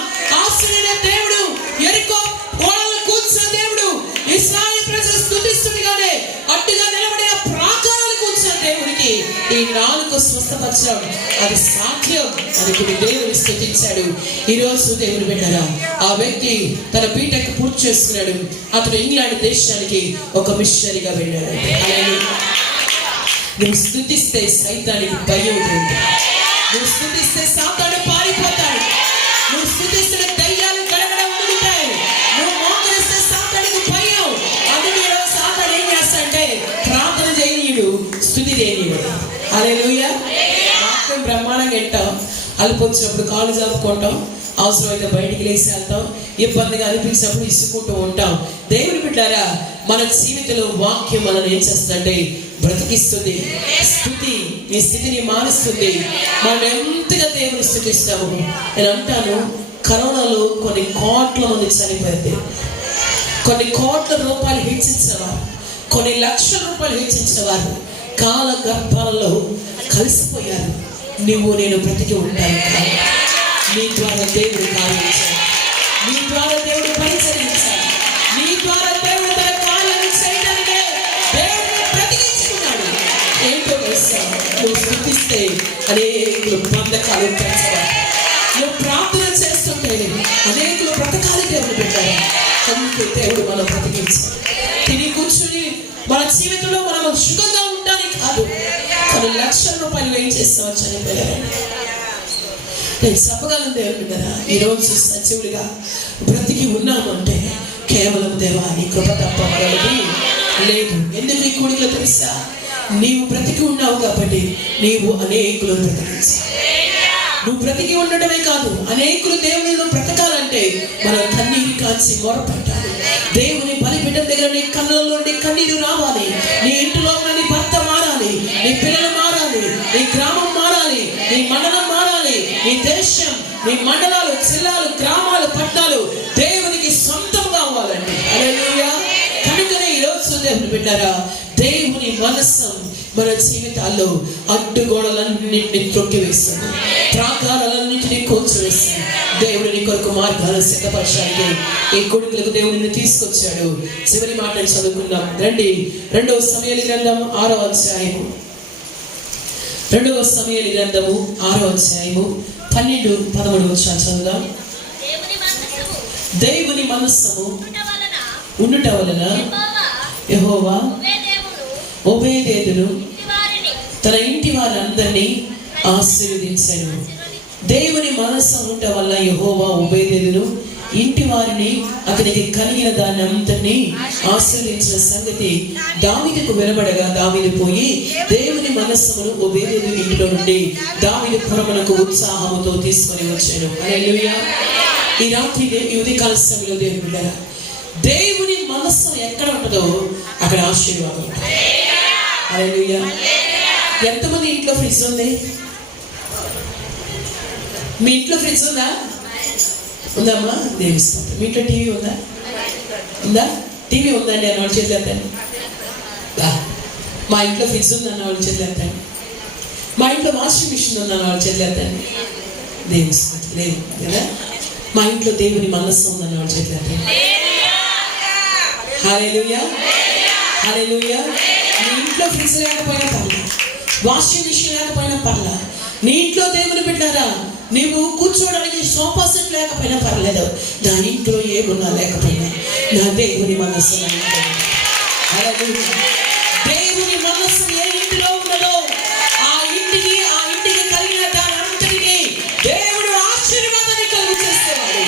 ఆశ్చర్యమైన దేవుడు, యెరికో గోడలను కూల్చిన దేవుడు, ఇశ్రాయేలు ప్రజలు స్తుతిస్తుండగానే అడ్డుగా నిలబడిన ప్రాకారాలు కూల్చిన దేవుడికి ఈ నాలుగు స్వస్థపరచడం అది సాధ్యం అని దేవుని స్తుతించాడు. ఈ రోజు దేవుడు విన్నారా, ఆ వ్యక్తి తన బీటెక్ పూర్తి చేస్తున్నాడు. అతడు ఇంగ్లాండ్ దేశానికి ఒక మిషనరీగా వెళ్ళాడు. అలాగే నువ్వు స్తుతిస్తే సైతానికి భయం ఉంటుంది, నువ్వు స్తుతిస్తే సాతాను పారిపోతాడు, నువ్వు స్తుతిస్తే దయ్యాలు గడగడ వణుకుతాయి, నువ్వు మోకరిస్తే సాతానికి భయం. అందుకే సాతాను ఏం చేస్తాడంటే ప్రార్థన చేయనీయుడు, స్తుతి చేయనీయుడు. హల్లెలూయా. వాక్యం బ్రహ్మాండంగా వింటాం, అల్పొచ్చినప్పుడు కాలు జాపుకుంటాం, అవసరమైతే బయటికి లేచి వెళ్తాం, ఇబ్బందిగా అనిపించినప్పుడు ఇసుకుంటూ ఉంటాం. దేవుని బిడ్డారా, మన జీవితంలో వాక్యం మనల్ని ఏం చేస్తుందంటే బ్రతికిస్తుంది. స్థుతి నీ స్థితిని మారుస్తుంది. మనం ఎంతగా దేవుని స్థుతిస్తాము. నేను అంటాను, కరోనాలో కొన్ని కోట్ల మంది చనిపోయింది, కొన్ని కోట్ల రూపాయలు హెచ్చించిన వారు, కొన్ని లక్షల రూపాయలు హెచ్చించిన వారు కాల గర్భాలలో కలిసిపోయారు. నువ్వు నేను బ్రతికి ఉంటాను కాదు, నీ ద్వారా దేవుడు కార్యించాలి, నీ ద్వారా దేవుడు పరిచరించాలి, నీ ద్వారా దేవుడు తన కార్యాలు చేయడానికే దేవుడిని బ్రతికించుకున్నాడు. ఏంటో తెలుసా, నువ్వు స్థుతిస్తే అనేకులు బంధకాలు పెంచవాలి, నువ్వు ప్రార్థన చేస్తుంటే అనేకులు బ్రతకాలి. దేవుడు పెట్టారు, అందుకే దేవుడు మనం బ్రతికించాలి. తిని కూర్చుని మన జీవితంలో మనం సుఖంగా ఉండడానికి కాదు, కొన్ని లక్షల రూపాయలు ఏం చేస్తామని చనిపోయారండి. నేను చెప్పగలను దేవుడు కదా, ఈరోజు సజీవుడిగా బ్రతికి ఉన్నామంటే కేవలం దేవా నీ కృప తప్ప మరొకటి లేదు. ఎందుకు నీ కూడికలో తెలుసా, నీవు బ్రతికి ఉన్నావు కాబట్టి నీవు అనేకులను బ్రతికించావు. నువ్వు బ్రతికి ఉండటమే కాదు, అనేకులు దేవునిలో బ్రతకాలంటే మనం కన్నీరు కాల్చి మొరపెట్టాలి. దేవుని బలిపీఠం దగ్గర నీ కళ్ళలో కన్నీరు రావాలి. నీ ఇంటిలో నీ భర్త మారాలి, నీ పిల్లలు మారాలి, నీ గ్రామం మారాలి, నీ మండలం మారాలి, నీ దేశం, నీ మండలాలు, జిల్లాలు, గ్రామాలు, పట్టణాలు దేవునికి సొంతంగా అవ్వాలండి. హల్లెలూయా. కనుకనే ఈరోజు దేవుని బిడ్డారా, దేవుని మనస్సు మన జీవితాల్లో అడ్డుగోడలన్నింటినీ తొక్కివేస్తుంది, ప్రాకారాలన్నింటినీ కూల్చివేస్తుంది. దేవుడు నీ కొరకు మార్గాలు సిద్ధపరచడానికి ఈ కొడుకులకు దేవుడిని తీసుకొచ్చాడు. చివరి మాటలు చదువుకుందాం రండి. 2వ సమూయేలు గ్రంథము 6వ అధ్యాయము, 2వ సమూయేలు గ్రంథము 6వ అధ్యాయము 12-13 వచనాలు చదువుదాం. దేవుని మనస్సు ఉండుట వలన యెహోవా ఓబేదేదును తన ఇంటి వారందరినీ ఆశీర్వదించాడు. దేవుని మనస్సు ఉండటం వల్ల యెహోవా ఓబేదేదును ఇంటి వారిని అతనికి కలిగిన దాన్ని అంతటినీ ఆశీర్వదించిన సంగతి దావీదుకు వినబడగా దావీదు పోయి దేవుని మనస్సును ఓబేదేదు ఇంటిలో నుండి దావీదు పురమునకు ఉత్సాహముతో తీసుకొని వచ్చాడు. హల్లెలూయా. ఈ రాత్రి ఈ ఉదయకాల సమయంలో దేవుని బిడ్డలారా, దేవుని మనస్సు ఎక్కడ ఉంటుందో అక్కడ ఆశీర్వాదం ఉంటుంది. హల్లెలూయా. ఎంతమంది ఇంట్లో ఫ్రిడ్జ్ ఉంది? మీ ఇంట్లో ఫ్రిడ్జ్ ఉందా? ఉందమ్మా? దేవుని స్తోత్రం. మీ ఇంట్లో టీవీ ఉందా? ఉందా? టీవీ ఉందండి అన్న వాళ్ళు చేతులు ఎత్తండి. మా ఇంట్లో ఫ్రిడ్జ్ ఉందన్న వాళ్ళు చేతులు ఎత్తండి. మా ఇంట్లో వాషింగ్ మిషన్ ఉందన్న వాళ్ళు చేతులు ఎత్తండి. దేవుని స్తోత్రం. లేదు కదా? మా ఇంట్లో దేవుని మనస్సు ఉందన్న వాళ్ళు చేతులు ఎత్తండి. హల్లెలూయా, హల్లెలూయా. నీ ఇంట్లో ఫ్రిడ్జ్ లేకపోయినా పర్లా, వాషింగ్ మిషన్ లేకపోయినా పర్లా, నీ ఇంట్లో దేవుని బిడ్డారా నీవు కూర్చోవడానికి సోఫా సెట్ లేకపోయినా పర్లేదు, నా ఇంట్లో ఏమున్నా లేకపోయినా నా దేవుని మనస్సు నా ఇంట్లో ఉంది. హల్లెలూయా. దేవుని మనస్సు ఏ ఇంటిలో ఉన్నదో ఆ ఇంటికి కలిగిన దాని అంతటికి దేవుడు ఆశీర్వాదాన్ని కలుగు చేసేవాడు.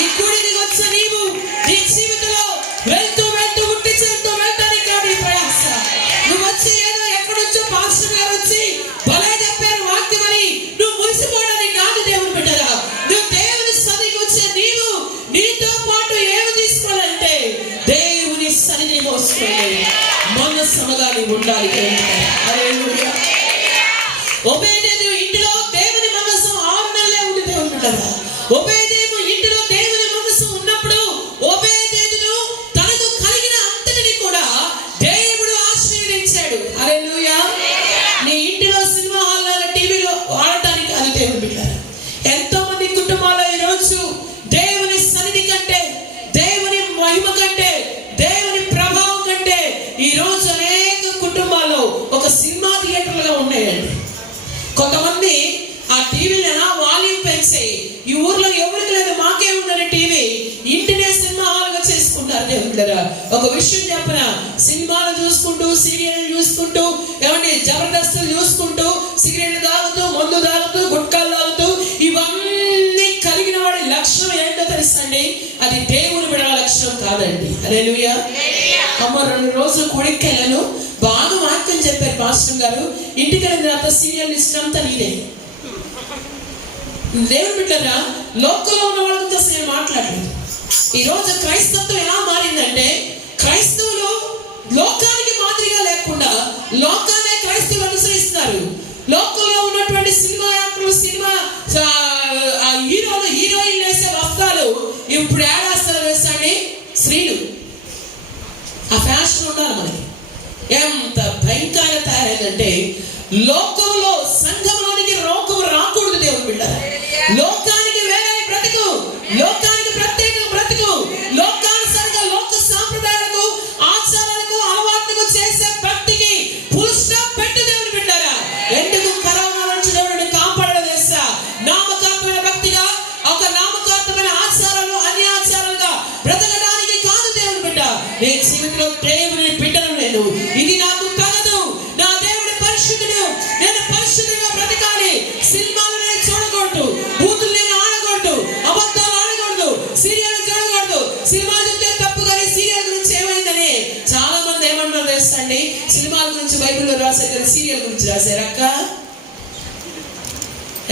ఈ గుడికి వచ్చే నీవు నీ జీవితంలో వెళ్తూ ఉట్టి చేస్తూ వెళ్తానికి కాదు ఈ ప్రయాస. నువ్వు వచ్చి ఏదో ఎక్కడొచ్చో పాస్టర్ గారు వచ్చి భలే చెప్పారు వాక్యం అని నువ్వు మురిసిపోవడానికి కాదు దేవుని బిడ్డరా. నువ్వు దేవుని సన్నిధికి వచ్చే నీవు నీతో పాటు ఏమి తీసుకోవాలంటే దేవుని సన్నిధిని మోసుకోవాలి, మనస్సుగా నీవు ఉండాలి. హల్లెలూయా. ఒబేదేము ఇంటిలో దేవుని మనస్సు 6 నెలలే ఉంది దేవుని బిడ్డరా. ఒబేదేము ఇంటిలో దేవుని మనస్సు ఉన్నప్పుడు ఒబేదేమును తనకు కలిగిన అంతటిని కూడా దేవుడు ఆశీర్వదించాడు. హల్లెలూయా. నీ ఇంటిలో సినిమా హాల్ లాగా టీవీలో వాడటానికి అది దేవుని బిడ్డరా. ఎంతో మంది కుటుంబాల్లో ఈరోజు దేవుని సన్నిధి కంటే, దేవుని మహిమ కంటే, దేవుని ప్రభావం కంటే ఈరోజు అనేక కుటుంబాల్లో ఒక సినిమా థియేటర్లుగా ఉన్నాయండి. కొంతమంది ఆ టీవీని ఎలా వాల్యూమ్ పెంచి ఈ ఊర్లో ఎవరికి లేదు మాకే ఉందని టీవీ ఇంటినే సినిమా హాల్గా చేసుకుంటారు దేవుళ్ళరా. ఒక విషయం చెప్పిన, సినిమాలు చూసుకుంటూ సీరియల్ చూసుకుంటూ ఏమంటే జబర్దస్తులు చూసుకుంటూ సిగరెట్లు తాగుతూ మందు తాగుతూ గుట్కాలు తాగుతూ ఇవన్నీ కలిగిన వాడి లక్ష్యం ఏంటో తెలుసండి? అది దేవుని బిడ్డల లక్ష్యం కాదండి. హల్లెలూయా. అమ్మ 2 రోజులు కొడుకు వెళ్ళాను, బాగా వాక్యం చెప్పారు పాస్టర్ గారు. ఇంటికి వెళ్ళిన తర్వాత సీరియల్ ఇష్టం అంతా నీదే. దేవుని బిడ్డరా, లోకంలో ఉన్న వాళ్ళతో నేను మాట్లాడలేదు. ఈరోజు క్రైస్తత్వం ఎలా మారిందంటే క్రైస్తవులు లోకానికి మాదిరిగా లేకుండా లోకాన్ని క్రైస్తవులు అనుసరిస్తున్నారు. లోకంలో ఉన్నటువంటి సినిమా యాక్టర్లు, సినిమా హీరోలు, హీరోయిన్లు వేసే వస్త్రాలు ఇప్పుడు ఏడాస్తారు వేసండి స్త్రీలు. ఆ ఫ్యాషన్ ఉండాలి మనకి. ఎంత భయంకరంగా తయారైందంటే లోకంలో సంఘంలోనికి రోగం రాకూడదు దేవుని బిడ్డ. లోకానికి వేరే బ్రతుకు, లోకానికి ప్రత్యేక బ్రతుకు, లోకానుసారంగా లోక సాంప్రదాయాలకు ఆచారాలకు అలవాట్లకు చేసే భక్తికి ఫుల్ స్టాప్ పెట్టు దేవుని బిడ్డారా. ఎందుకు కరోనా నుంచి దేవుడిని కాపాడడం చేస్తా నామకార్థమైన భక్తిగా, ఒక నామకార్థమైన ఆచారాలు అన్ని ఆచారాలుగా బ్రతకడానికి కాదు దేవుని బిడ్డ. నేను జీవితంలో దేవుని బిడ్డను, నేను ఇది నాకు తగదు, నా దేవుడి పరిశుద్ధుడు, నేను పరిశుద్ధంగా బ్రతకాలి. సినిమాలు నేను చూడకూడదు, బూతులు నేను ఆడకూడదు, అబద్ధాలు ఆడకూడదు, సీరియల్ చూడకూడదు. సినిమా చూస్తే తప్పు కానీ సీరియల్ గురించి ఏమైందని చాలా మంది ఏమంటారు తెలుసండి? సినిమాల గురించి బైబిల్లో రాశారు కానీ సీరియల్ గురించి రాశారు అక్క.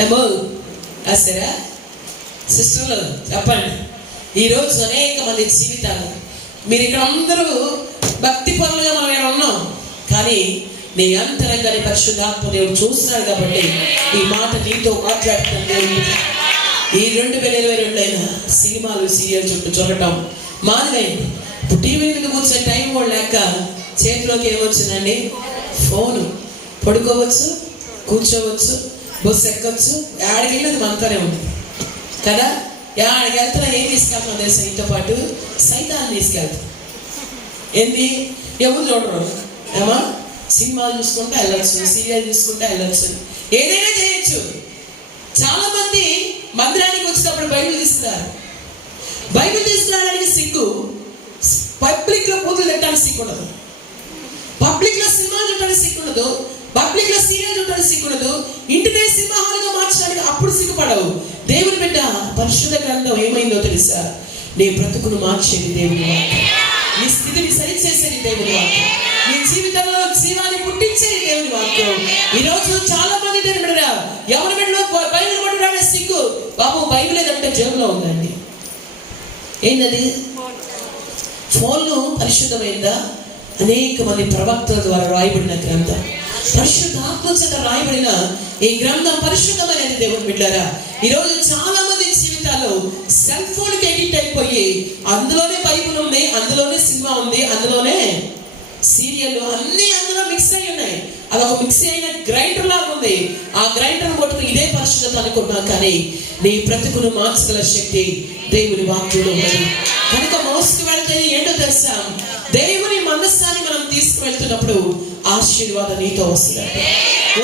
ఏమో రాశారా సిస్టర్లు? చెప్పండి. ఈరోజు అనేక మంది జీవితాలు, మీరు ఇక్కడ అందరూ భక్తి పనులుగా మనం ఇక్కడ ఉన్నాం, కానీ నీ అంతరంగాన్ని పరిశుద్ధాత్మ దేవుడు చూస్తున్నాడు కాబట్టి ఈ మాట నీతో మాట్లాడుతుంది. ఈ 2022 అయినా సినిమాలు సీరియల్ చుట్టూ చూడటం మాదిరైంది. ఇప్పుడు టీవీ మీద కూర్చొని టైం కూడా లేక చేతిలోకి ఏమొచ్చిందండి? ఫోను. పడుకోవచ్చు, కూర్చోవచ్చు, బస్సు ఎక్కొచ్చు, ఆడికి వెళ్ళి మనతోనే ఉంది కదా. ఆడికి వెళ్తున్నా ఏం తీసుకెళ్తాం తెలుసా? ఇంతో పాటు సైతాన్ని తీసుకెళ్తాం. ఏంది? ఎవరు చూడరు ఏమా? సినిమాలు చూసుకుంటా వెళ్ళొచ్చు, సీరియల్ చూసుకుంటా వెళ్ళొచ్చు, ఏదైనా చేయొచ్చు. చాలా మంది మందిరానికి వచ్చినప్పుడు బైబిల్ తీసుకున్నారు. బైబిల్ తీసుకురావడానికి సిగ్గు. పబ్లిక్ లో పూజలు పెట్టడానికి సిగ్గు ఉండదు, పబ్లిక్ లో సినిమాలు చూడడానికి సిగ్గు ఉండదు, పబ్లిక్ లో సీరియల్ చూడడానికి సిగ్గు ఉండదు, ఇంటినే సినిమా హాల్గా మార్చడానికి అప్పుడు సిగ్గుపడవు. దేవుని బిడ్డ, పరిశుద్ధ గ్రంథం ఏమైందో తెలుసా? నీ బ్రతుకును మార్చేది దేవుని వాక్యం, నీ స్థితిని సరిచేసేది దేవుని వాక్యం, నీ జీవితంలో జీవాన్ని పుట్టించేది దేవుని వాక్యం. ఈరోజు చాలా మంది దేవుని బిడ్డ ఎవరి బిడ్డలో బైబిల్ పట్టుకునే సిగ్గు. బాబు బైబిల్ ఏదంటే జేబులో ఉందండి. ఏంటది? ఫోన్లు పరిశుద్ధమైందా? అనేక మంది ప్రవక్తల ద్వారా రాయబడిన గ్రంథం, పరిశుద్ధాత్మ చేత రాయబడిన ఈ గ్రంథం పరిశుద్ధమైనది దేవుని బిడ్డారా. ఈరోజు చాలా మంది జీవితాల్లో సెల్ ఫోన్ కి ఎడిక్ట్ అయిపోయి అందులోనే బైబిల్ ఉంది, అందులోనే సినిమా ఉంది, అందులోనే సీరియల్ అన్ని అందులో మిక్స్ అయి ఉన్నాయి. అదొక మిక్స్ అయిన గ్రైండర్ లాగా ఉంది. ఆ గ్రైండర్ పట్టుకుని ఇదే పరిశుద్ధత అనుకుంటున్నాం, కానీ నీ బ్రతుకును మార్చగల శక్తి దేవుని వాక్యంలో ఉన్నది. కనుక మోసుకు వెళ్తే ఏంటో తెలుసా, దేవుని మనస్సాన్ని మనం తీసుకువెళ్తున్నప్పుడు ఆశీర్వాదం నీతో వస్తుంది.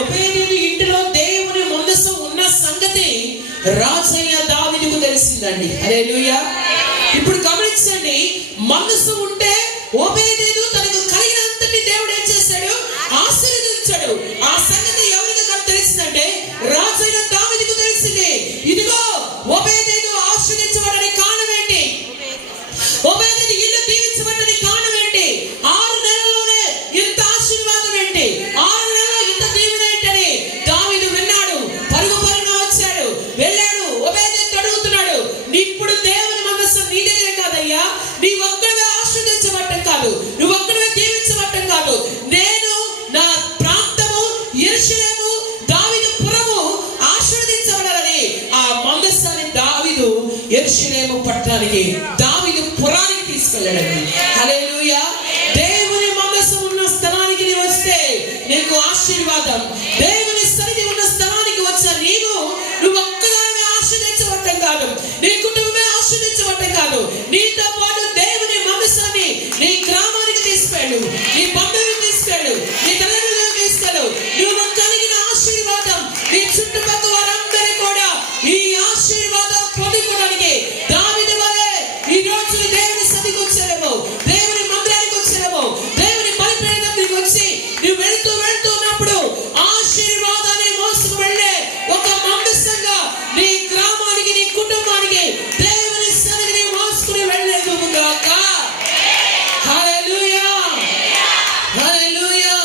ఒబేదెదు ఇంటిలో దేవుని మనస్సు ఉన్న సంగతి రాజైన దావీదుకు తెలిసిందండి. హల్లెలూయా. ఇప్పుడు గమనించండి, మనస్సు ఉంటే ఒబేదెదు తనకు కలిగినంతటి దేవుడు ఏం చేశాడు, ఆశీర్వదించాడు. ఆ సంగతి ఎవరికి తెలిసిందంటే రాజైన దావీదుకు తెలిసింది. ఇదిగో ఒబేదెదు ఆశీర్వదించబడని కారణం ఏంటి, ఒబేదెదు ఇల్లు దీవించబడని కారణం ఏంటి, 6 నెలల్లోనే ఇంత ఆశీర్వాదం ఏంటి, 6 నెలల్లో ఇంత దీవెన ఏంటని దావీదు విన్నాడు. పరుగు పరుగున వచ్చాడు, వెళ్ళాడు, ఒబేదెదు అడుగుతున్నాడు, ఇప్పుడు దేవుని మనస్సు నీ దగ్గరే కాదయ్యా, నీ ఒక్కడే ఆశీర్వదించబడటం కాదు, నువ్వు ఒక్కడే దీవించబడటం కాదు, నేను నా ప్రాంతము యెరూషలేము దావీదు పురము ఆశీర్వదించబడాలని ఆ మనస్సాన్ని దావీదు యెరూషలేము పట్టణానికి దావీదు పురానికి తీసుకెళ్ళాడండి. హల్లెలూయా. దేవుని మనస్సు ఉన్న స్థలానికి నీవు వస్తే నీకు ఆశీర్వాదం. దేవుని సన్నిధి ఉన్న స్థలానికి వచ్చా నువ్వు ఒక్కదానివే ఆశీర్వదించబడటం కాదు, నీ కుటుంబమే ఆశీర్వదించబడటం కాదు, నీతో పాటు దేవుని మనస్సాన్ని నీ గ్రామానికి తీసుకెళ్ళు, నీ బంధువులకు తీసుకెళ్ళు, నీ తల్లిదండ్రులకు తీసుకెళ్ళు. నువ్వు కలిగిన ఆశీర్వాదం నీ చుట్టుపక్కల వారందరూ కూడా ఈ ఆశీర్వాదం పొందుకోవడానికి దావీదు వలె ఈ రోజు దేవుని సన్నిధికి వచ్చారేమో, దేవుని మందిరానికి వచ్చారేమో, దేవుని బలిపీఠానికి వచ్చి నువ్వు వెళ్తూ ఉన్నప్పుడు ఆశీర్వాదాన్ని మోసుకు వెళ్ళే ఒక మనస్సుగా నీ గ్రామానికి, నీ కుటుంబానికి దేవుని సన్నిధిని మోసుకుని వెళ్ళేదుగాక. హల్లెలూయా. హల్లెలూయా.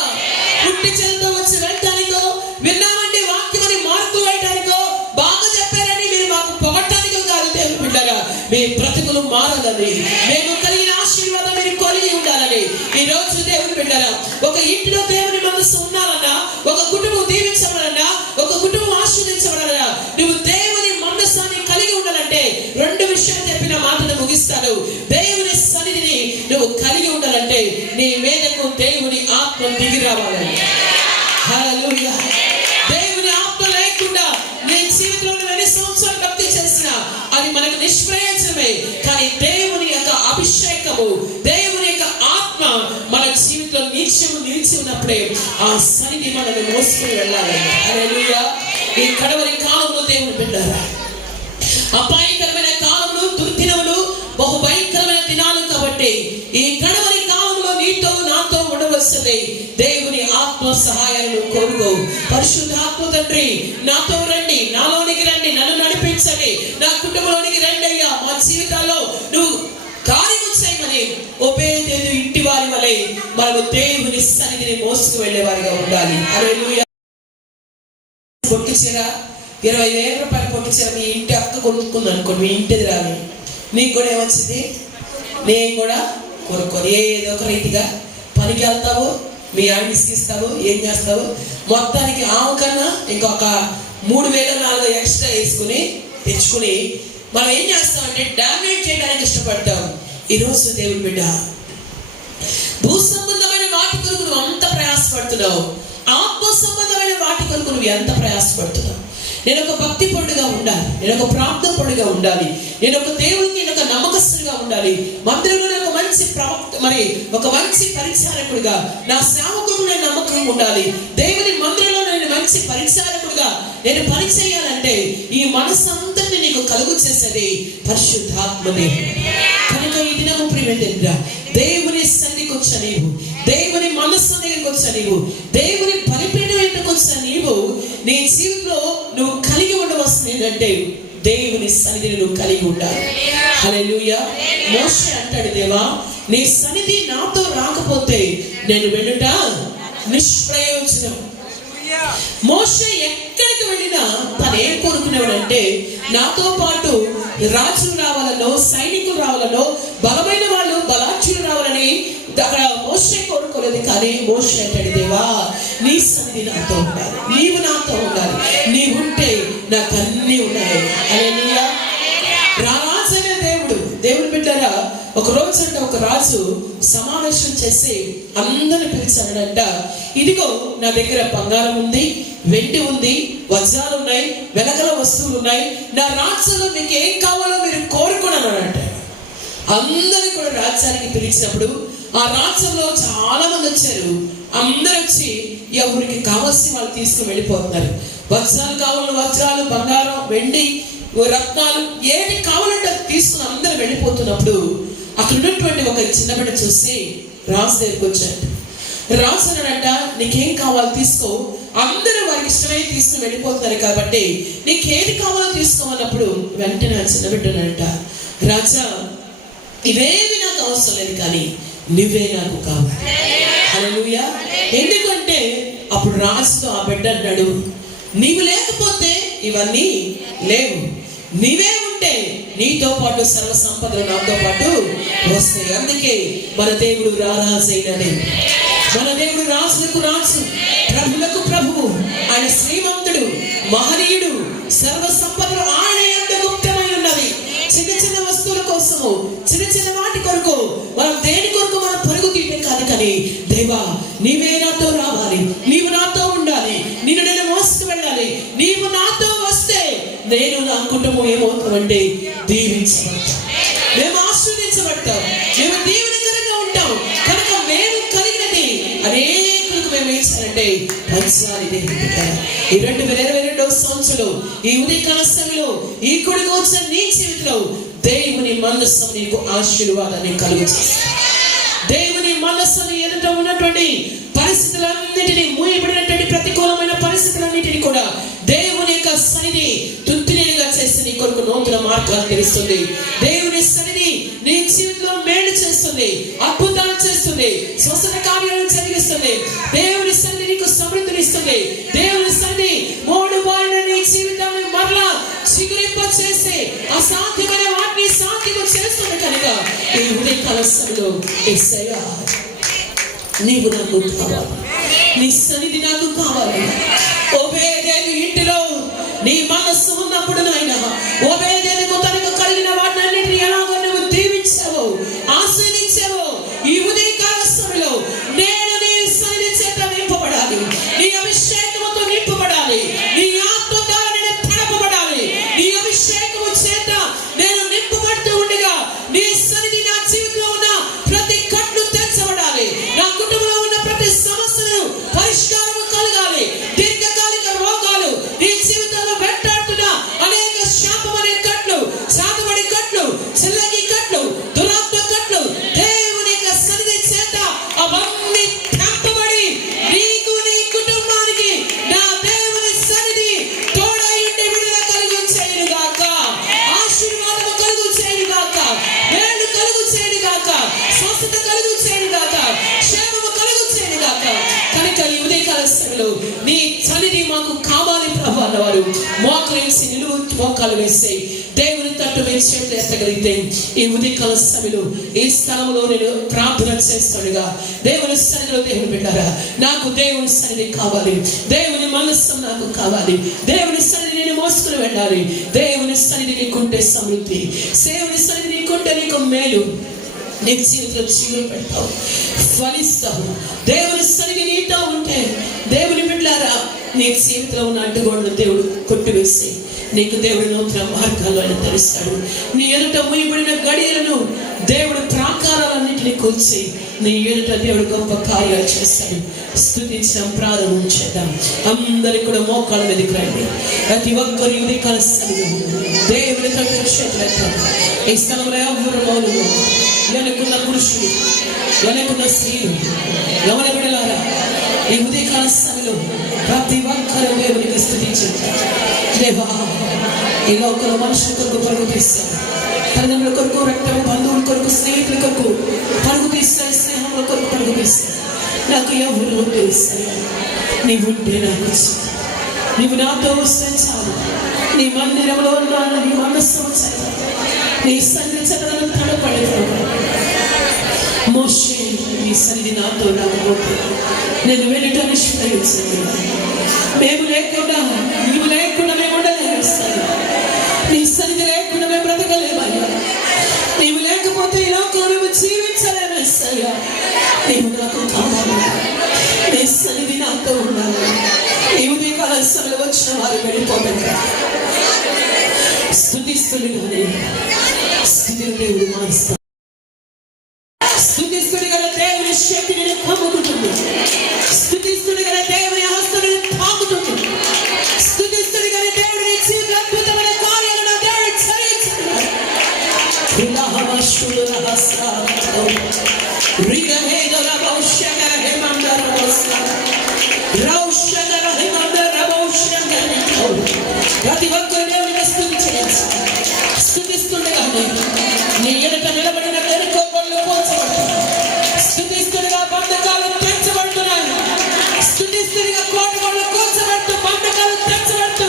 పుట్టి చెల్తో వచ్చి వెళ్ళటానికో, విన్నామండి వాక్యమని మార్పు వేయటానికో, బాగా చెప్పారని మీరు మాకు పొగటానికో కాదు దేవుని బిడ్డగా, మీ బ్రతుకులు మారాలని, మేము కలిగిన ఆశీర్వాదం మీరు కలిగి ఉండాలని ఈ రోజు దేవుని బిడ్డరా, ఒక ఇంటిలో దేవుని మనస్సు ఉన్నారన్నా, ఒక కుటుంబం దీవించబడాలన్నా, ఒక కుటుంబం ఆశీర్వదించబడాలన్నా, నువ్వు దేవుని మనస్సాన్ని కలిగి ఉండాలంటే 2 విషయాలు చెప్పిన మాటను ముగిస్తాను. దేవుని సన్నిధిని నువ్వు కలిగి ఉండాలంటే నీ మీదకు దేవుని ఆత్మ దిగి రావాలని. హల్లెలూయా. దేవుని ఆత్మ లేకుండా నీ జీవితంలో నువ్వు ఎన్ని సంవత్సరాలు భక్తి చేసినా అది మనకు నిష్ప్రయోజనమే. కానీ దేవుని యొక్క అభిషేకము, దేవుని యొక్క ఆత్మ మన జీవితంలో నిలిచి ఉన్నప్పుడే ఆ సన్నిధి మనల్ని మోసుకుని వెళ్ళాలని. హల్లెలూయా. ఈ కడవరి కాలంలో దేవుని బిడ్డలారా, అపాయకరమైన కాలంలో, దుర్దినములు, బహు భయంకరమైన దినాలు కాబట్టి ఈ కడవరి కాలంలో నీతో నాతో ఉండవలసింది దేవుని ఆత్మ సహాయాలను కోరుకో. పరిశుద్ధాత్మ తండ్రి నాతో రండి, నాలోనికి రండి, నన్ను నడిపించండి, నా కుటుంబంలోనికి రండి అయ్యా, మా జీవితాల్లో నువ్వు కార్యము చేయమని ఒబేదెదు ఇంటి వారి వలె మనము దేవుని సన్నిధిని మోసుకు వెళ్ళేవారిగా ఉండాలి. హల్లెలూయా. పొట్టి చీర 25,000 రూపాయలు పొట్టి చీర మీ ఇంటి అక్క కొనుక్కుంది అనుకోండి, మీ ఇంటిది రాని, నీకు కూడా ఏమొచ్చింది, నేను కూడా కొనుక్కొని ఏదో ఒక రీతిగా పనికి వెళ్తావు, మీ ఆయన ఇస్తావు, ఏం చేస్తావు, మొత్తానికి ఆమె కన్నా ఇంకొక 3,000-4,000 ఎక్స్ట్రా వేసుకుని తెచ్చుకుని మనం ఏం చేస్తామంటే డామినేట్ చేయడానికి ఇష్టపడతాం. ఈరోజు దేవుని బిడ్డ, భూ సంబంధమైన వాటి కొరకు నువ్వు అంత ప్రయాసపడుతున్నావు, ఆత్మ సంబంధమైన వాటి కొరకు నువ్వు ఎంత ప్రయాసపడుతున్నావు. నేను ఒక భక్తి పరుడుగా ఉండాలి, నేను ఒక ప్రార్థన పరుడుగా ఉండాలి, నేను ఒక దేవునికి నేను ఒక నమ్మకస్తుడిగా ఉండాలి, మందిరంలో ఒక మంచి ప్రవక్త, ఒక మంచి పరిచారకుడిగా నా సేవకుడు నేను నమ్మకం ఉండాలి, దేవుని మందిరంలో నేను మంచి పరిచారకుడిగా నేను పనిచేయాలంటే ఈ మనసు అంతటిని నీకు కలుగు చేసేది పరిశుద్ధాత్మనే. కనుక ఈ దినము ప్రియమైన దేవుని సన్నిధికి వచ్చా నీవు, దేవుని మనస్సు దగ్గరికి వచ్చా నీవు, దేవుని బలిపీఠం ఎందుకు వచ్చా నీవు, నీ జీవితంలో నువ్వు కలిగి ఉండవలసింది ఏంటంటే దేవుని సన్నిధిని నువ్వు కలిగి ఉండాలి. హల్లెలూయా. మోషే అంటాడు, దేవా నీ సన్నిధి నాతో రాకపోతే నేను వెళ్ళుట నిష్ప్రయోజనం. మోషే ఎక్కడికి వెళ్ళినా తను ఏం కోరుకునేవాడంటే నాతో పాటు రాజులు రావాలనో, సైనికులు రావాలనో, బలమైన వాళ్ళు, బలాఢ్యులు రావాలని అక్కడ మోషే కోరుకోలేదు. కానీ మోషే అంటాడు, దేవా నీ సన్నిధి నాతో ఉండాలి, నీవు నాతో ఉండాలి, నీవుంటే నాకు అన్నీ ఉన్నాయి. దేవుని బిడ్డలారా, ఒక రోజు అంటే ఒక రాజు సమావేశం చేసి అందరిని పిలిచాడంట. ఇదిగో నా దగ్గర బంగారం ఉంది, వెండి ఉంది, వజ్రాలు ఉన్నాయి, వెలగల వస్తువులు ఉన్నాయి. నా రాజ్యంలో మీకు ఏం కావాలో మీరు కోరుకున్నానంట. అందరూ కూడా రాజ్యానికి పిలిచినప్పుడు ఆ రాజ్యంలో చాలా మంది వచ్చారు. అందరూ వచ్చి ఎవరికి కావాల్సి వాళ్ళు తీసుకుని వెళ్ళిపోతున్నారు. వజ్రాలు కావాలి, వజ్రాలు, బంగారం, వెండి, రత్నాలు, ఏది కావాలంటే అది తీసుకుని అందరూ వెళ్ళిపోతున్నప్పుడు అక్కడ ఉన్నటువంటి ఒక చిన్న బిడ్డ చూసి రాజు దగ్గరికి వచ్చాడు. రాజు అన్నాడంట, నీకేం కావాలో తీసుకో. అందరూ వారికి ఇష్టమే తీసుకుని వెళ్ళిపోతున్నారు కాబట్టి నీకేది కావాలో తీసుకోమన్నప్పుడు వెంటనే ఆ చిన్న బిడ్డనంట, రాజా ఇవేవి నాకు అవసరం లేదు, కానీ నువ్వే నాకు కావాలి. హల్లెలూయా. ఎందుకంటే అప్పుడు రాజుతో ఆ బిడ్డ అన్నాడు, నీవు లేకపోతే ఇవన్నీ లేవు, నీవే ఉంటే నీతో పాటు సర్వ సంపదలు నాతో పాటు వస్తాయి. అందుకే మన దేవుడు రారాజైననే, మన దేవుడు రాజులకు రాజు, ప్రభులకు ప్రభువు. ఆయన శ్రీమంతుడు, మహనీయుడు, సర్వ సంపదలు ఆయన యందు గుప్తమై ఉన్నది. చిన్న చిన్న వస్తువుల కోసము, చిన్న చిన్న వాటి కొరకు మనం దేని కొరకు మనం పరుగు తీయటం కాదు, కానీ దేవా నీవే నాతో రావాలి, నీవు నాతో ఉండాలి, నిన్ను నేను మోసుకు వెళ్ళాలి. నీవు నాతో వస్తే నేను నా కుటుంబం ఏమవుతామంటే దీవించబడతాం, మేము ఆశీర్వదించబడతాం, మేము దీవెనకరంగా ఉంటాం. కనుక మేము కలిగినది అనేకులకు మేము ఏం చేయాలంటే పంచాలి. ఈ 2022వ సంవత్సరంలో ఈ ఉదయకాల సమయంలో ఈ కొడుకు వచ్చిన నీ జీవితంలో దేవుని మనస్సు నీకు ఆశీర్వాదాన్ని కలుగజేస్తుంది. దేవుని మనస్సు ఎదుట ఉన్నటువంటి పరిస్థితులన్నిటినీ, మూయబడినటువంటి ప్రతికూలమైన పరిస్థితులన్నిటినీ కూడా దేవుని యొక్క సన్నిధి తుత్తినేలుగా చేసి నీ కొరకు నూతన మార్గాలు తెలుస్తుంది. దేవుని సన్నిధి నీ జీవితంలో మేలు చేస్తుంది, అద్భుతాలు చేస్తుంది, స్వస్థత కార్యాలను జరిగిస్తుంది. దేవుని సన్నిధి నీకు సమృద్ధినిస్తుంది. దేవుని సన్నిధి మూడు బారిన నీ జీవితాన్ని మరలా చిగురింప చేసి అసాధ్యమైన వాటిని సాధ్యం చేస్తుంది. కనుక ఈ ఉదయకాల సమయంలో యేసయ్యా నీవు నాకు కావాలి, నీ సన్నిధి నాకు కావాలి. ఓబేదేను ఇంటిలో నీ మనస్సు ఉన్నప్పుడు నాయన, ఓబేదేనుకు తనకు కలిగిన వాటిని ఎలాగో నువ్వు దీవించావో, ఆశీర్వదించావో, ఈ ఉదయకాల సమయంలో నేను నీ సన్నిధి చేత నింపబడాలి, నీ అభిషేకముతో నింపబడాలి, నీ ఆత్మ ద్వారా నేను తడపబడాలి. నీ అభిషేకము చేత నేను నింపబడుతూ ఉండగా నీ సన్నిధి నా జీవితంలో ఉన్న ప్రతి కట్లు తెచ్చబడాలి. నా కుటుంబంలో ఉన్న ప్రతి సమస్యను పరిష్కారం కలగాలి. దీర్ఘకాలిక రోగాలు నీ జీవితంలో వెంటాడుతున్న అనేక శాపం అనే కట్లు, సాధబడి కట్లు, చెల్లగి కట్లు, దురాత్మ కట్లు దేవుని యొక్క సన్నిధి చేత అవన్నీ తెంపబడి నీకు, నీ కుటుంబానికి నా దేవుని సన్నిధి తోడై ఉండి విడుదల కలుగు చేయను గాక, ఆశీర్వాదం కలుగు చేయను గాక, మేలు కలుగు చేయను గాక, స్వస్థత కలుగు చేయను గాక, క్షేమము కలుగు చేయను గాక. కనుక ఈ ఉదయకాల సమయంలో నీ సన్నిధి మాకు కావాలి ప్రభు అన్నవారు మోకలేసి నిలువు మోకాలు వేసి దేవుని తట్టు మేము చేతులు ఎత్తగలిగితే ఈ ఉదయకాల సమయంలో ఈ స్థలంలో నేను ప్రార్థన చేస్తానుగా దేవుని సన్నిధిలో దేవుని బిడ్డారా, నాకు దేవుని సన్నిధి కావాలి, దేవుని మనస్సు నాకు కావాలి, దేవుని సన్నిధి నేను మోసుకుని వెళ్ళాలి. దేవుని సన్నిధి నీకుంటే సమృద్ధి, దేవుని సన్నిధి నీకుంటే నీకు మేలు, నీ జీవితంలో చిగురు పెడతావు, ఫలిస్తావు. దేవుని సన్నిధి నీతో ఉంటే దేవుని బిడ్డలారా నీ జీవితంలో ఉన్న అడ్డుగోడను దేవుడు కొట్టివేసి నీకు దేవుడు నూతన మార్గాలు ఆయన తెలుస్తాడు. నీ ఎదుట మూయబడిన గడియలను దేవుడు ప్రాకారాలన్నింటినీ కూల్చి నీ ఎదుట దేవుడు గొప్ప కార్యాలు చేస్తాడు. స్తుతించడం ప్రారంభం చేద్దాం. అందరికి కూడా మోకాళ్ళ మీదకి రండి. ప్రతి ఒక్కరు ఉదయకాల సమయంలో దేవుని తట్టు చేతులెత్తాం. ఈ స్థలంలో ఎవరు మౌనము, వెనకున్న పురుషుడు, వెనకున్న స్త్రీలు, యవన బిడ్డలారా ఈ ఉదయకాల సమయంలో ప్రతి ఒక్కరు దేవునికి స్తుతించండి. దేవా ఈ లోకంలో మనుషుల కొరకు పరుగు తీస్తాను, తల్లిదండ్రుల కొరకు, రక్తం బంధువుల కొరకు, స్నేహితుల కొరకు పరుగు తీస్తాను, స్నేహముల కొరకు పరుగు తీస్తాను. నాకు ఎవరు ఉంటే ఇస్తాను, నీవు ఉంటే నాకు ఇస్తాను, నీవు నాతో వస్తే చాలు. నీ మందిరంలో ఉన్నాను, నీ మనస్సు వచ్చాను, నీ సన్నిధి చదవడం తడపడతాను. మోషే నీ సన్నిధి నాతో రాకపోతే నేను వెళ్ళట నిష్ప్రయోజనం. మేము లేకుండా, నీవు లేకుండా మేము ఉండలేస్తాను. నీ సన్నిధి లేకుండా మేము బ్రతకలేమయ్యా. నీవు వచ్చిన వారు వెళ్ళిపోతారు. స్తుతిస్తుండగానే స్థితిని దేవుడు మారుస్తాడు. స్తుతిస్తుండగానే దేవుని శక్తిని నేను కమ్ముకుంటుంది. స్తుతిస్తుండగానే దేవుని హస్తాన్ని తాకుతుంది. స్తుతిస్తుండగానే దేవుడి జీవితంలో అద్భుతమైన కార్యాలు నా దేవుడు చేయించున్నాడు. ఇలాహమశుల రహస్యాలతో రిగహేదల భౌష్యకర హేమందర వస్తా రౌష్యకర హేమందర భౌష్యకర ప్రతి ఒక్కరు దేవుని స్తుతించండి. స్తుతిస్తుండగానే నీ ఎదుట నిలబడిన వెనుకోబడులు పోల్చబడతాయి. స్తుతిస్తుండగా బంధకాలు తెంచబడుతున్నాయి. స్తుతిస్తుండగా కోటగోళ్ళు కూర్చబడుతూ బంధకాలు తెంచబడుతూ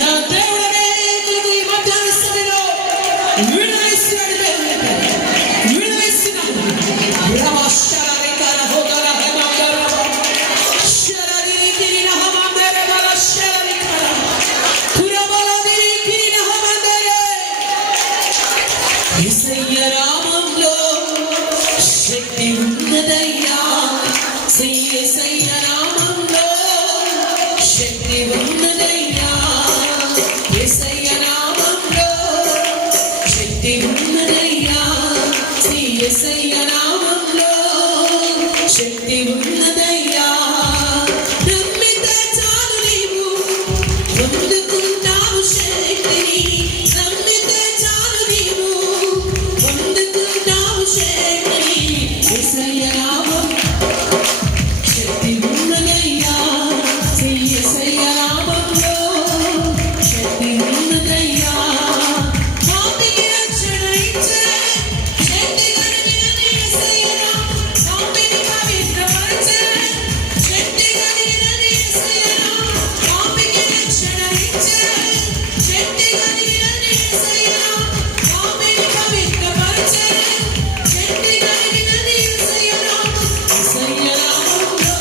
నా దేవుడు అనేకులకు ఈ మధ్యాహ్న సమయంలో విడుదలిస్తున్నాడు. విడుదలిస్తున్నాడు. రమశరరికర హోగర హేమందర శరగిరికిరిన హమందర బల శరరికర కురబలదిరికిరిన హమందర యేసయ్య నామములో శక్తి ఉన్నదయ్యా. యేసయ్య నామములో శక్తి ఉన్నదయ్యా. యేసయ్య నామములో శక్తి ఉన్నదయ్యా. యేసయ్య నామములో శక్తి ఉన్నదయ్యా. నమ్మితే చాలు నీవు పొందుకుంటావు శక్తిని. నమ్మితే చాలు నీవు పొందుకుంటావు శక్తిని. యేసయ్య నామం శక్తి ఉన్నదయ్యా. యేసయ్య నామములో శక్తి ఉన్నదయ్యా. పాపికి రక్షణ ఇచ్చే శక్తి కలిగిన యేసయ్య నామం. పాపిని పవిత్రపరిచే శక్తి కలిగిన యేసయ్య నామం. పాపికి రక్షణ ఇచ్చే శక్తి కలిగిన యేసయ్య నామం. పాపిని పవిత్రపరిచే శక్తి కలిగిన యేసయ్య నామం. యేసయ్య నామములో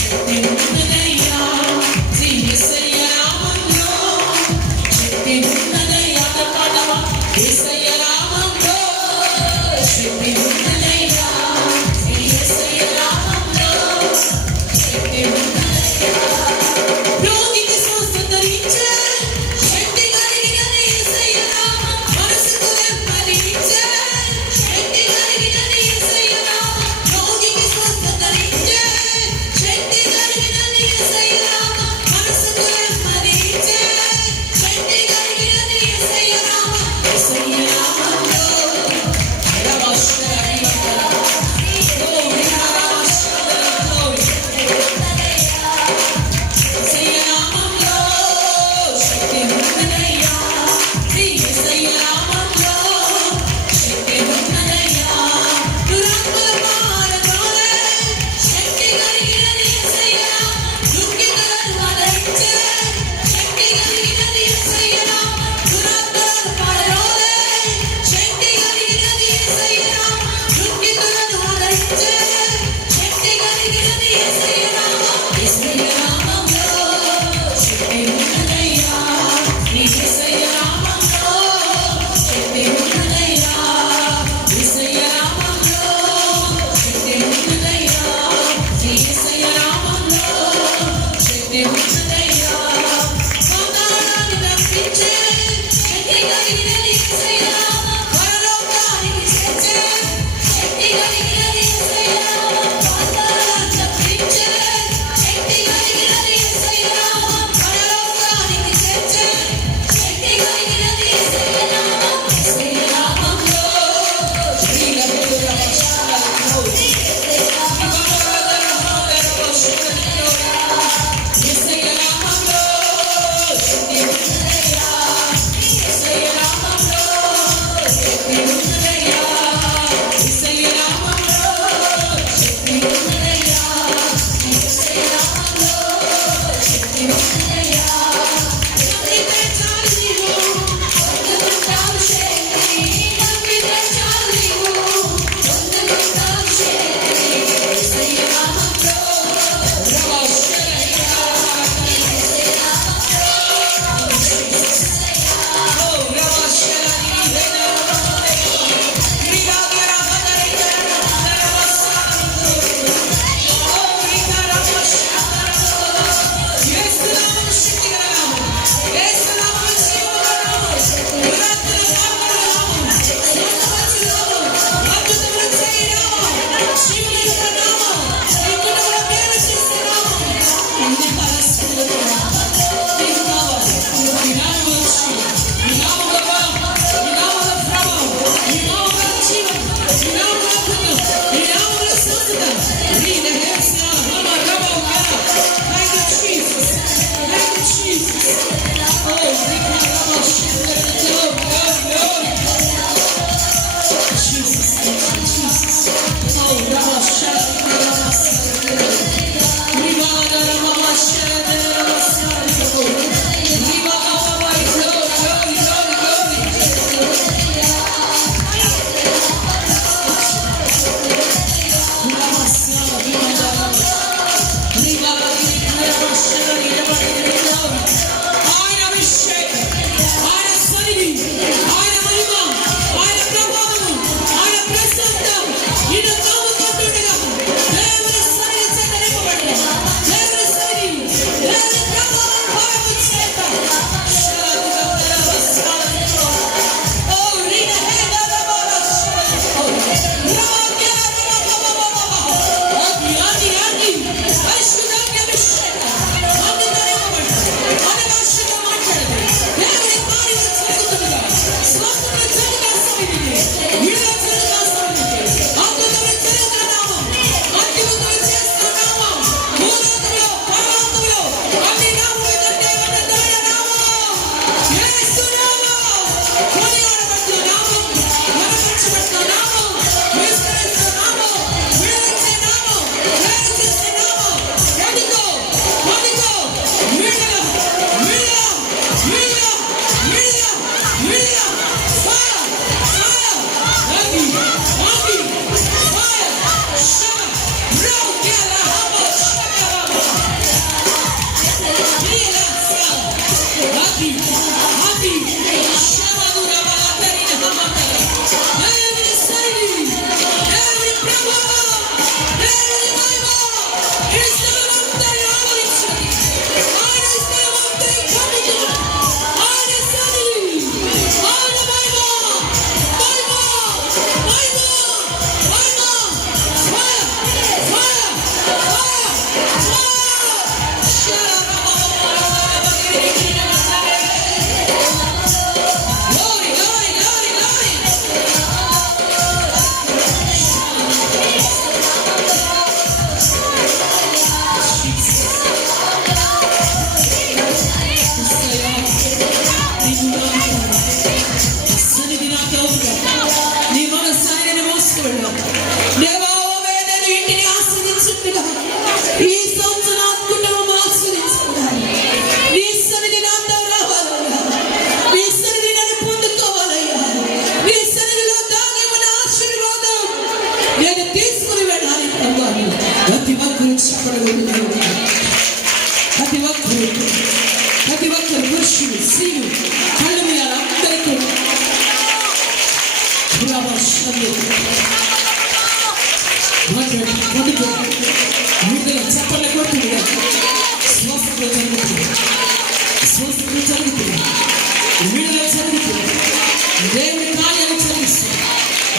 శక్తి ఉన్నదయ్యా. యేసయ్య నామములో శక్తి ఉన్నదయ్యా. పాడవా యేసయ్య నామములో శక్తి ఉన్నదయ్యా. యేసయ్య నామములో శక్తి ఉన్నదయ్యా. రోగికి స్వస్థత ఇచ్చే శక్తి కలిగిన యేసయ్య నామం. మనసుకు నెమ్మది ఇచ్చే శక్తి కలిగిన యేసయ్య నామం. రోగికి స్వస్థత ఇచ్చే శక్తి కలిగిన యేసయ్య నామం. మనసుకు నెమ్మది ఇచ్చే శక్తి కలిగిన యేసయ్య నామం. యేసయ్య మాట్లాడు, పండుగ విడుదల చెప్పండి కొడుతుంది, శ్వాసంలో జరుగుతుంది, శ్వాసంలో జరుగుతుంది, విడుదల జరుగుతుంది. దేవుని కార్యాలు చదివిస్తుంది.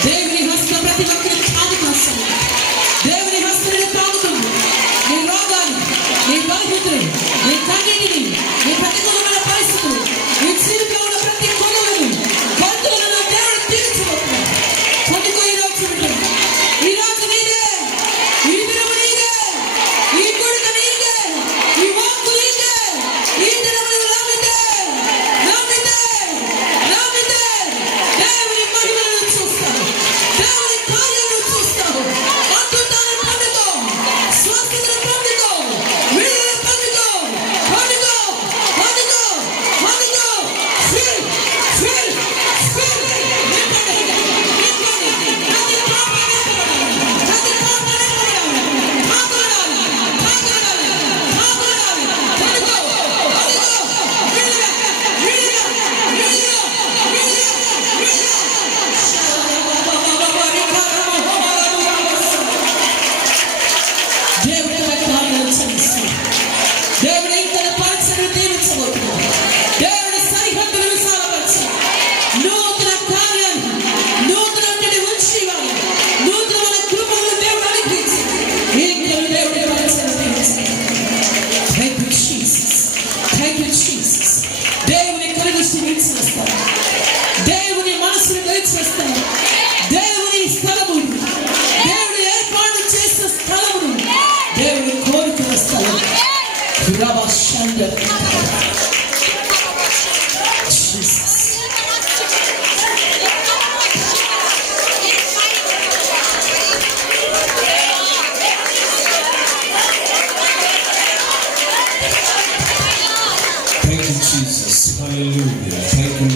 దేవుని హస్తం ప్రతి ఒక్కరిని తాగుతుంది. దేవుని హస్తాన్ని తాగుతుంది. నీ రోగాన్ని, నీ బలహీనతని, నీ కన్నీటిని, నీ ప్రతికూలమైన పరిస్థితులు, నీ జీవితంలో ఉన్న ప్రతి కొనుగోలు బంధువులను దేవుడు తీర్చిపోతున్నాడు. కొనుగో ఈరోజు ఉంటుంది. ఈరోజు నీదే, ఈ దినము నీదే, ఈ కొడుకు నీదే, ఈ వాక్కు నీదే, ఈ దినము నమ్మితే, నమ్మితే, నమ్మితే దేవుని మహిమను చూస్తావు, దేవుని కార్యాలను చూస్తావు. అద్భుతాలను పొందుకో, స్వస్థతను పొందుకో, విడుదల పొందుకో, పొందుకో, పొందుకో, పొందుకో. Feel, feel, feel. నింపండి, నింపండి. ప్రతి పాప నింపబడాలి, ప్రతి పాప నింపబడాలి. తాకబడాలి, తాకబడాలి, తాకబడాలి. పొందుకో, పొందుకో. విడుదల, విడుదల, విడుదల, విడుదల, విడుదల. దేవుడు తన కార్యాలు చదివిస్తున్నాడు. దేవుడు తన పరిచయం దీవించబోతున్నాడు. దేవుడు సరిహద్దులు విశాలపరిచి నూతన కార్యాలు, నూతన ఉంచేవాడు, నూతనమైన కృపలను దేవుడు అనుగ్రహించి ఇంకా దేవుడి పరిచయం దీవించాడు. Thank you, Jesus. Thank you, Jesus. దేవుని కరుణిస్తూ నిలిచివేస్తాడు. దేవుని మనసును నిలిచివేస్తాడు. దేవుని స్థలమును, దేవుడు ఏర్పాటు చేసిన స్థలమును, దేవుడు కోరుకున్న స్థలం. Jesus. Thank you, Jesus. Hallelujah. Thank you,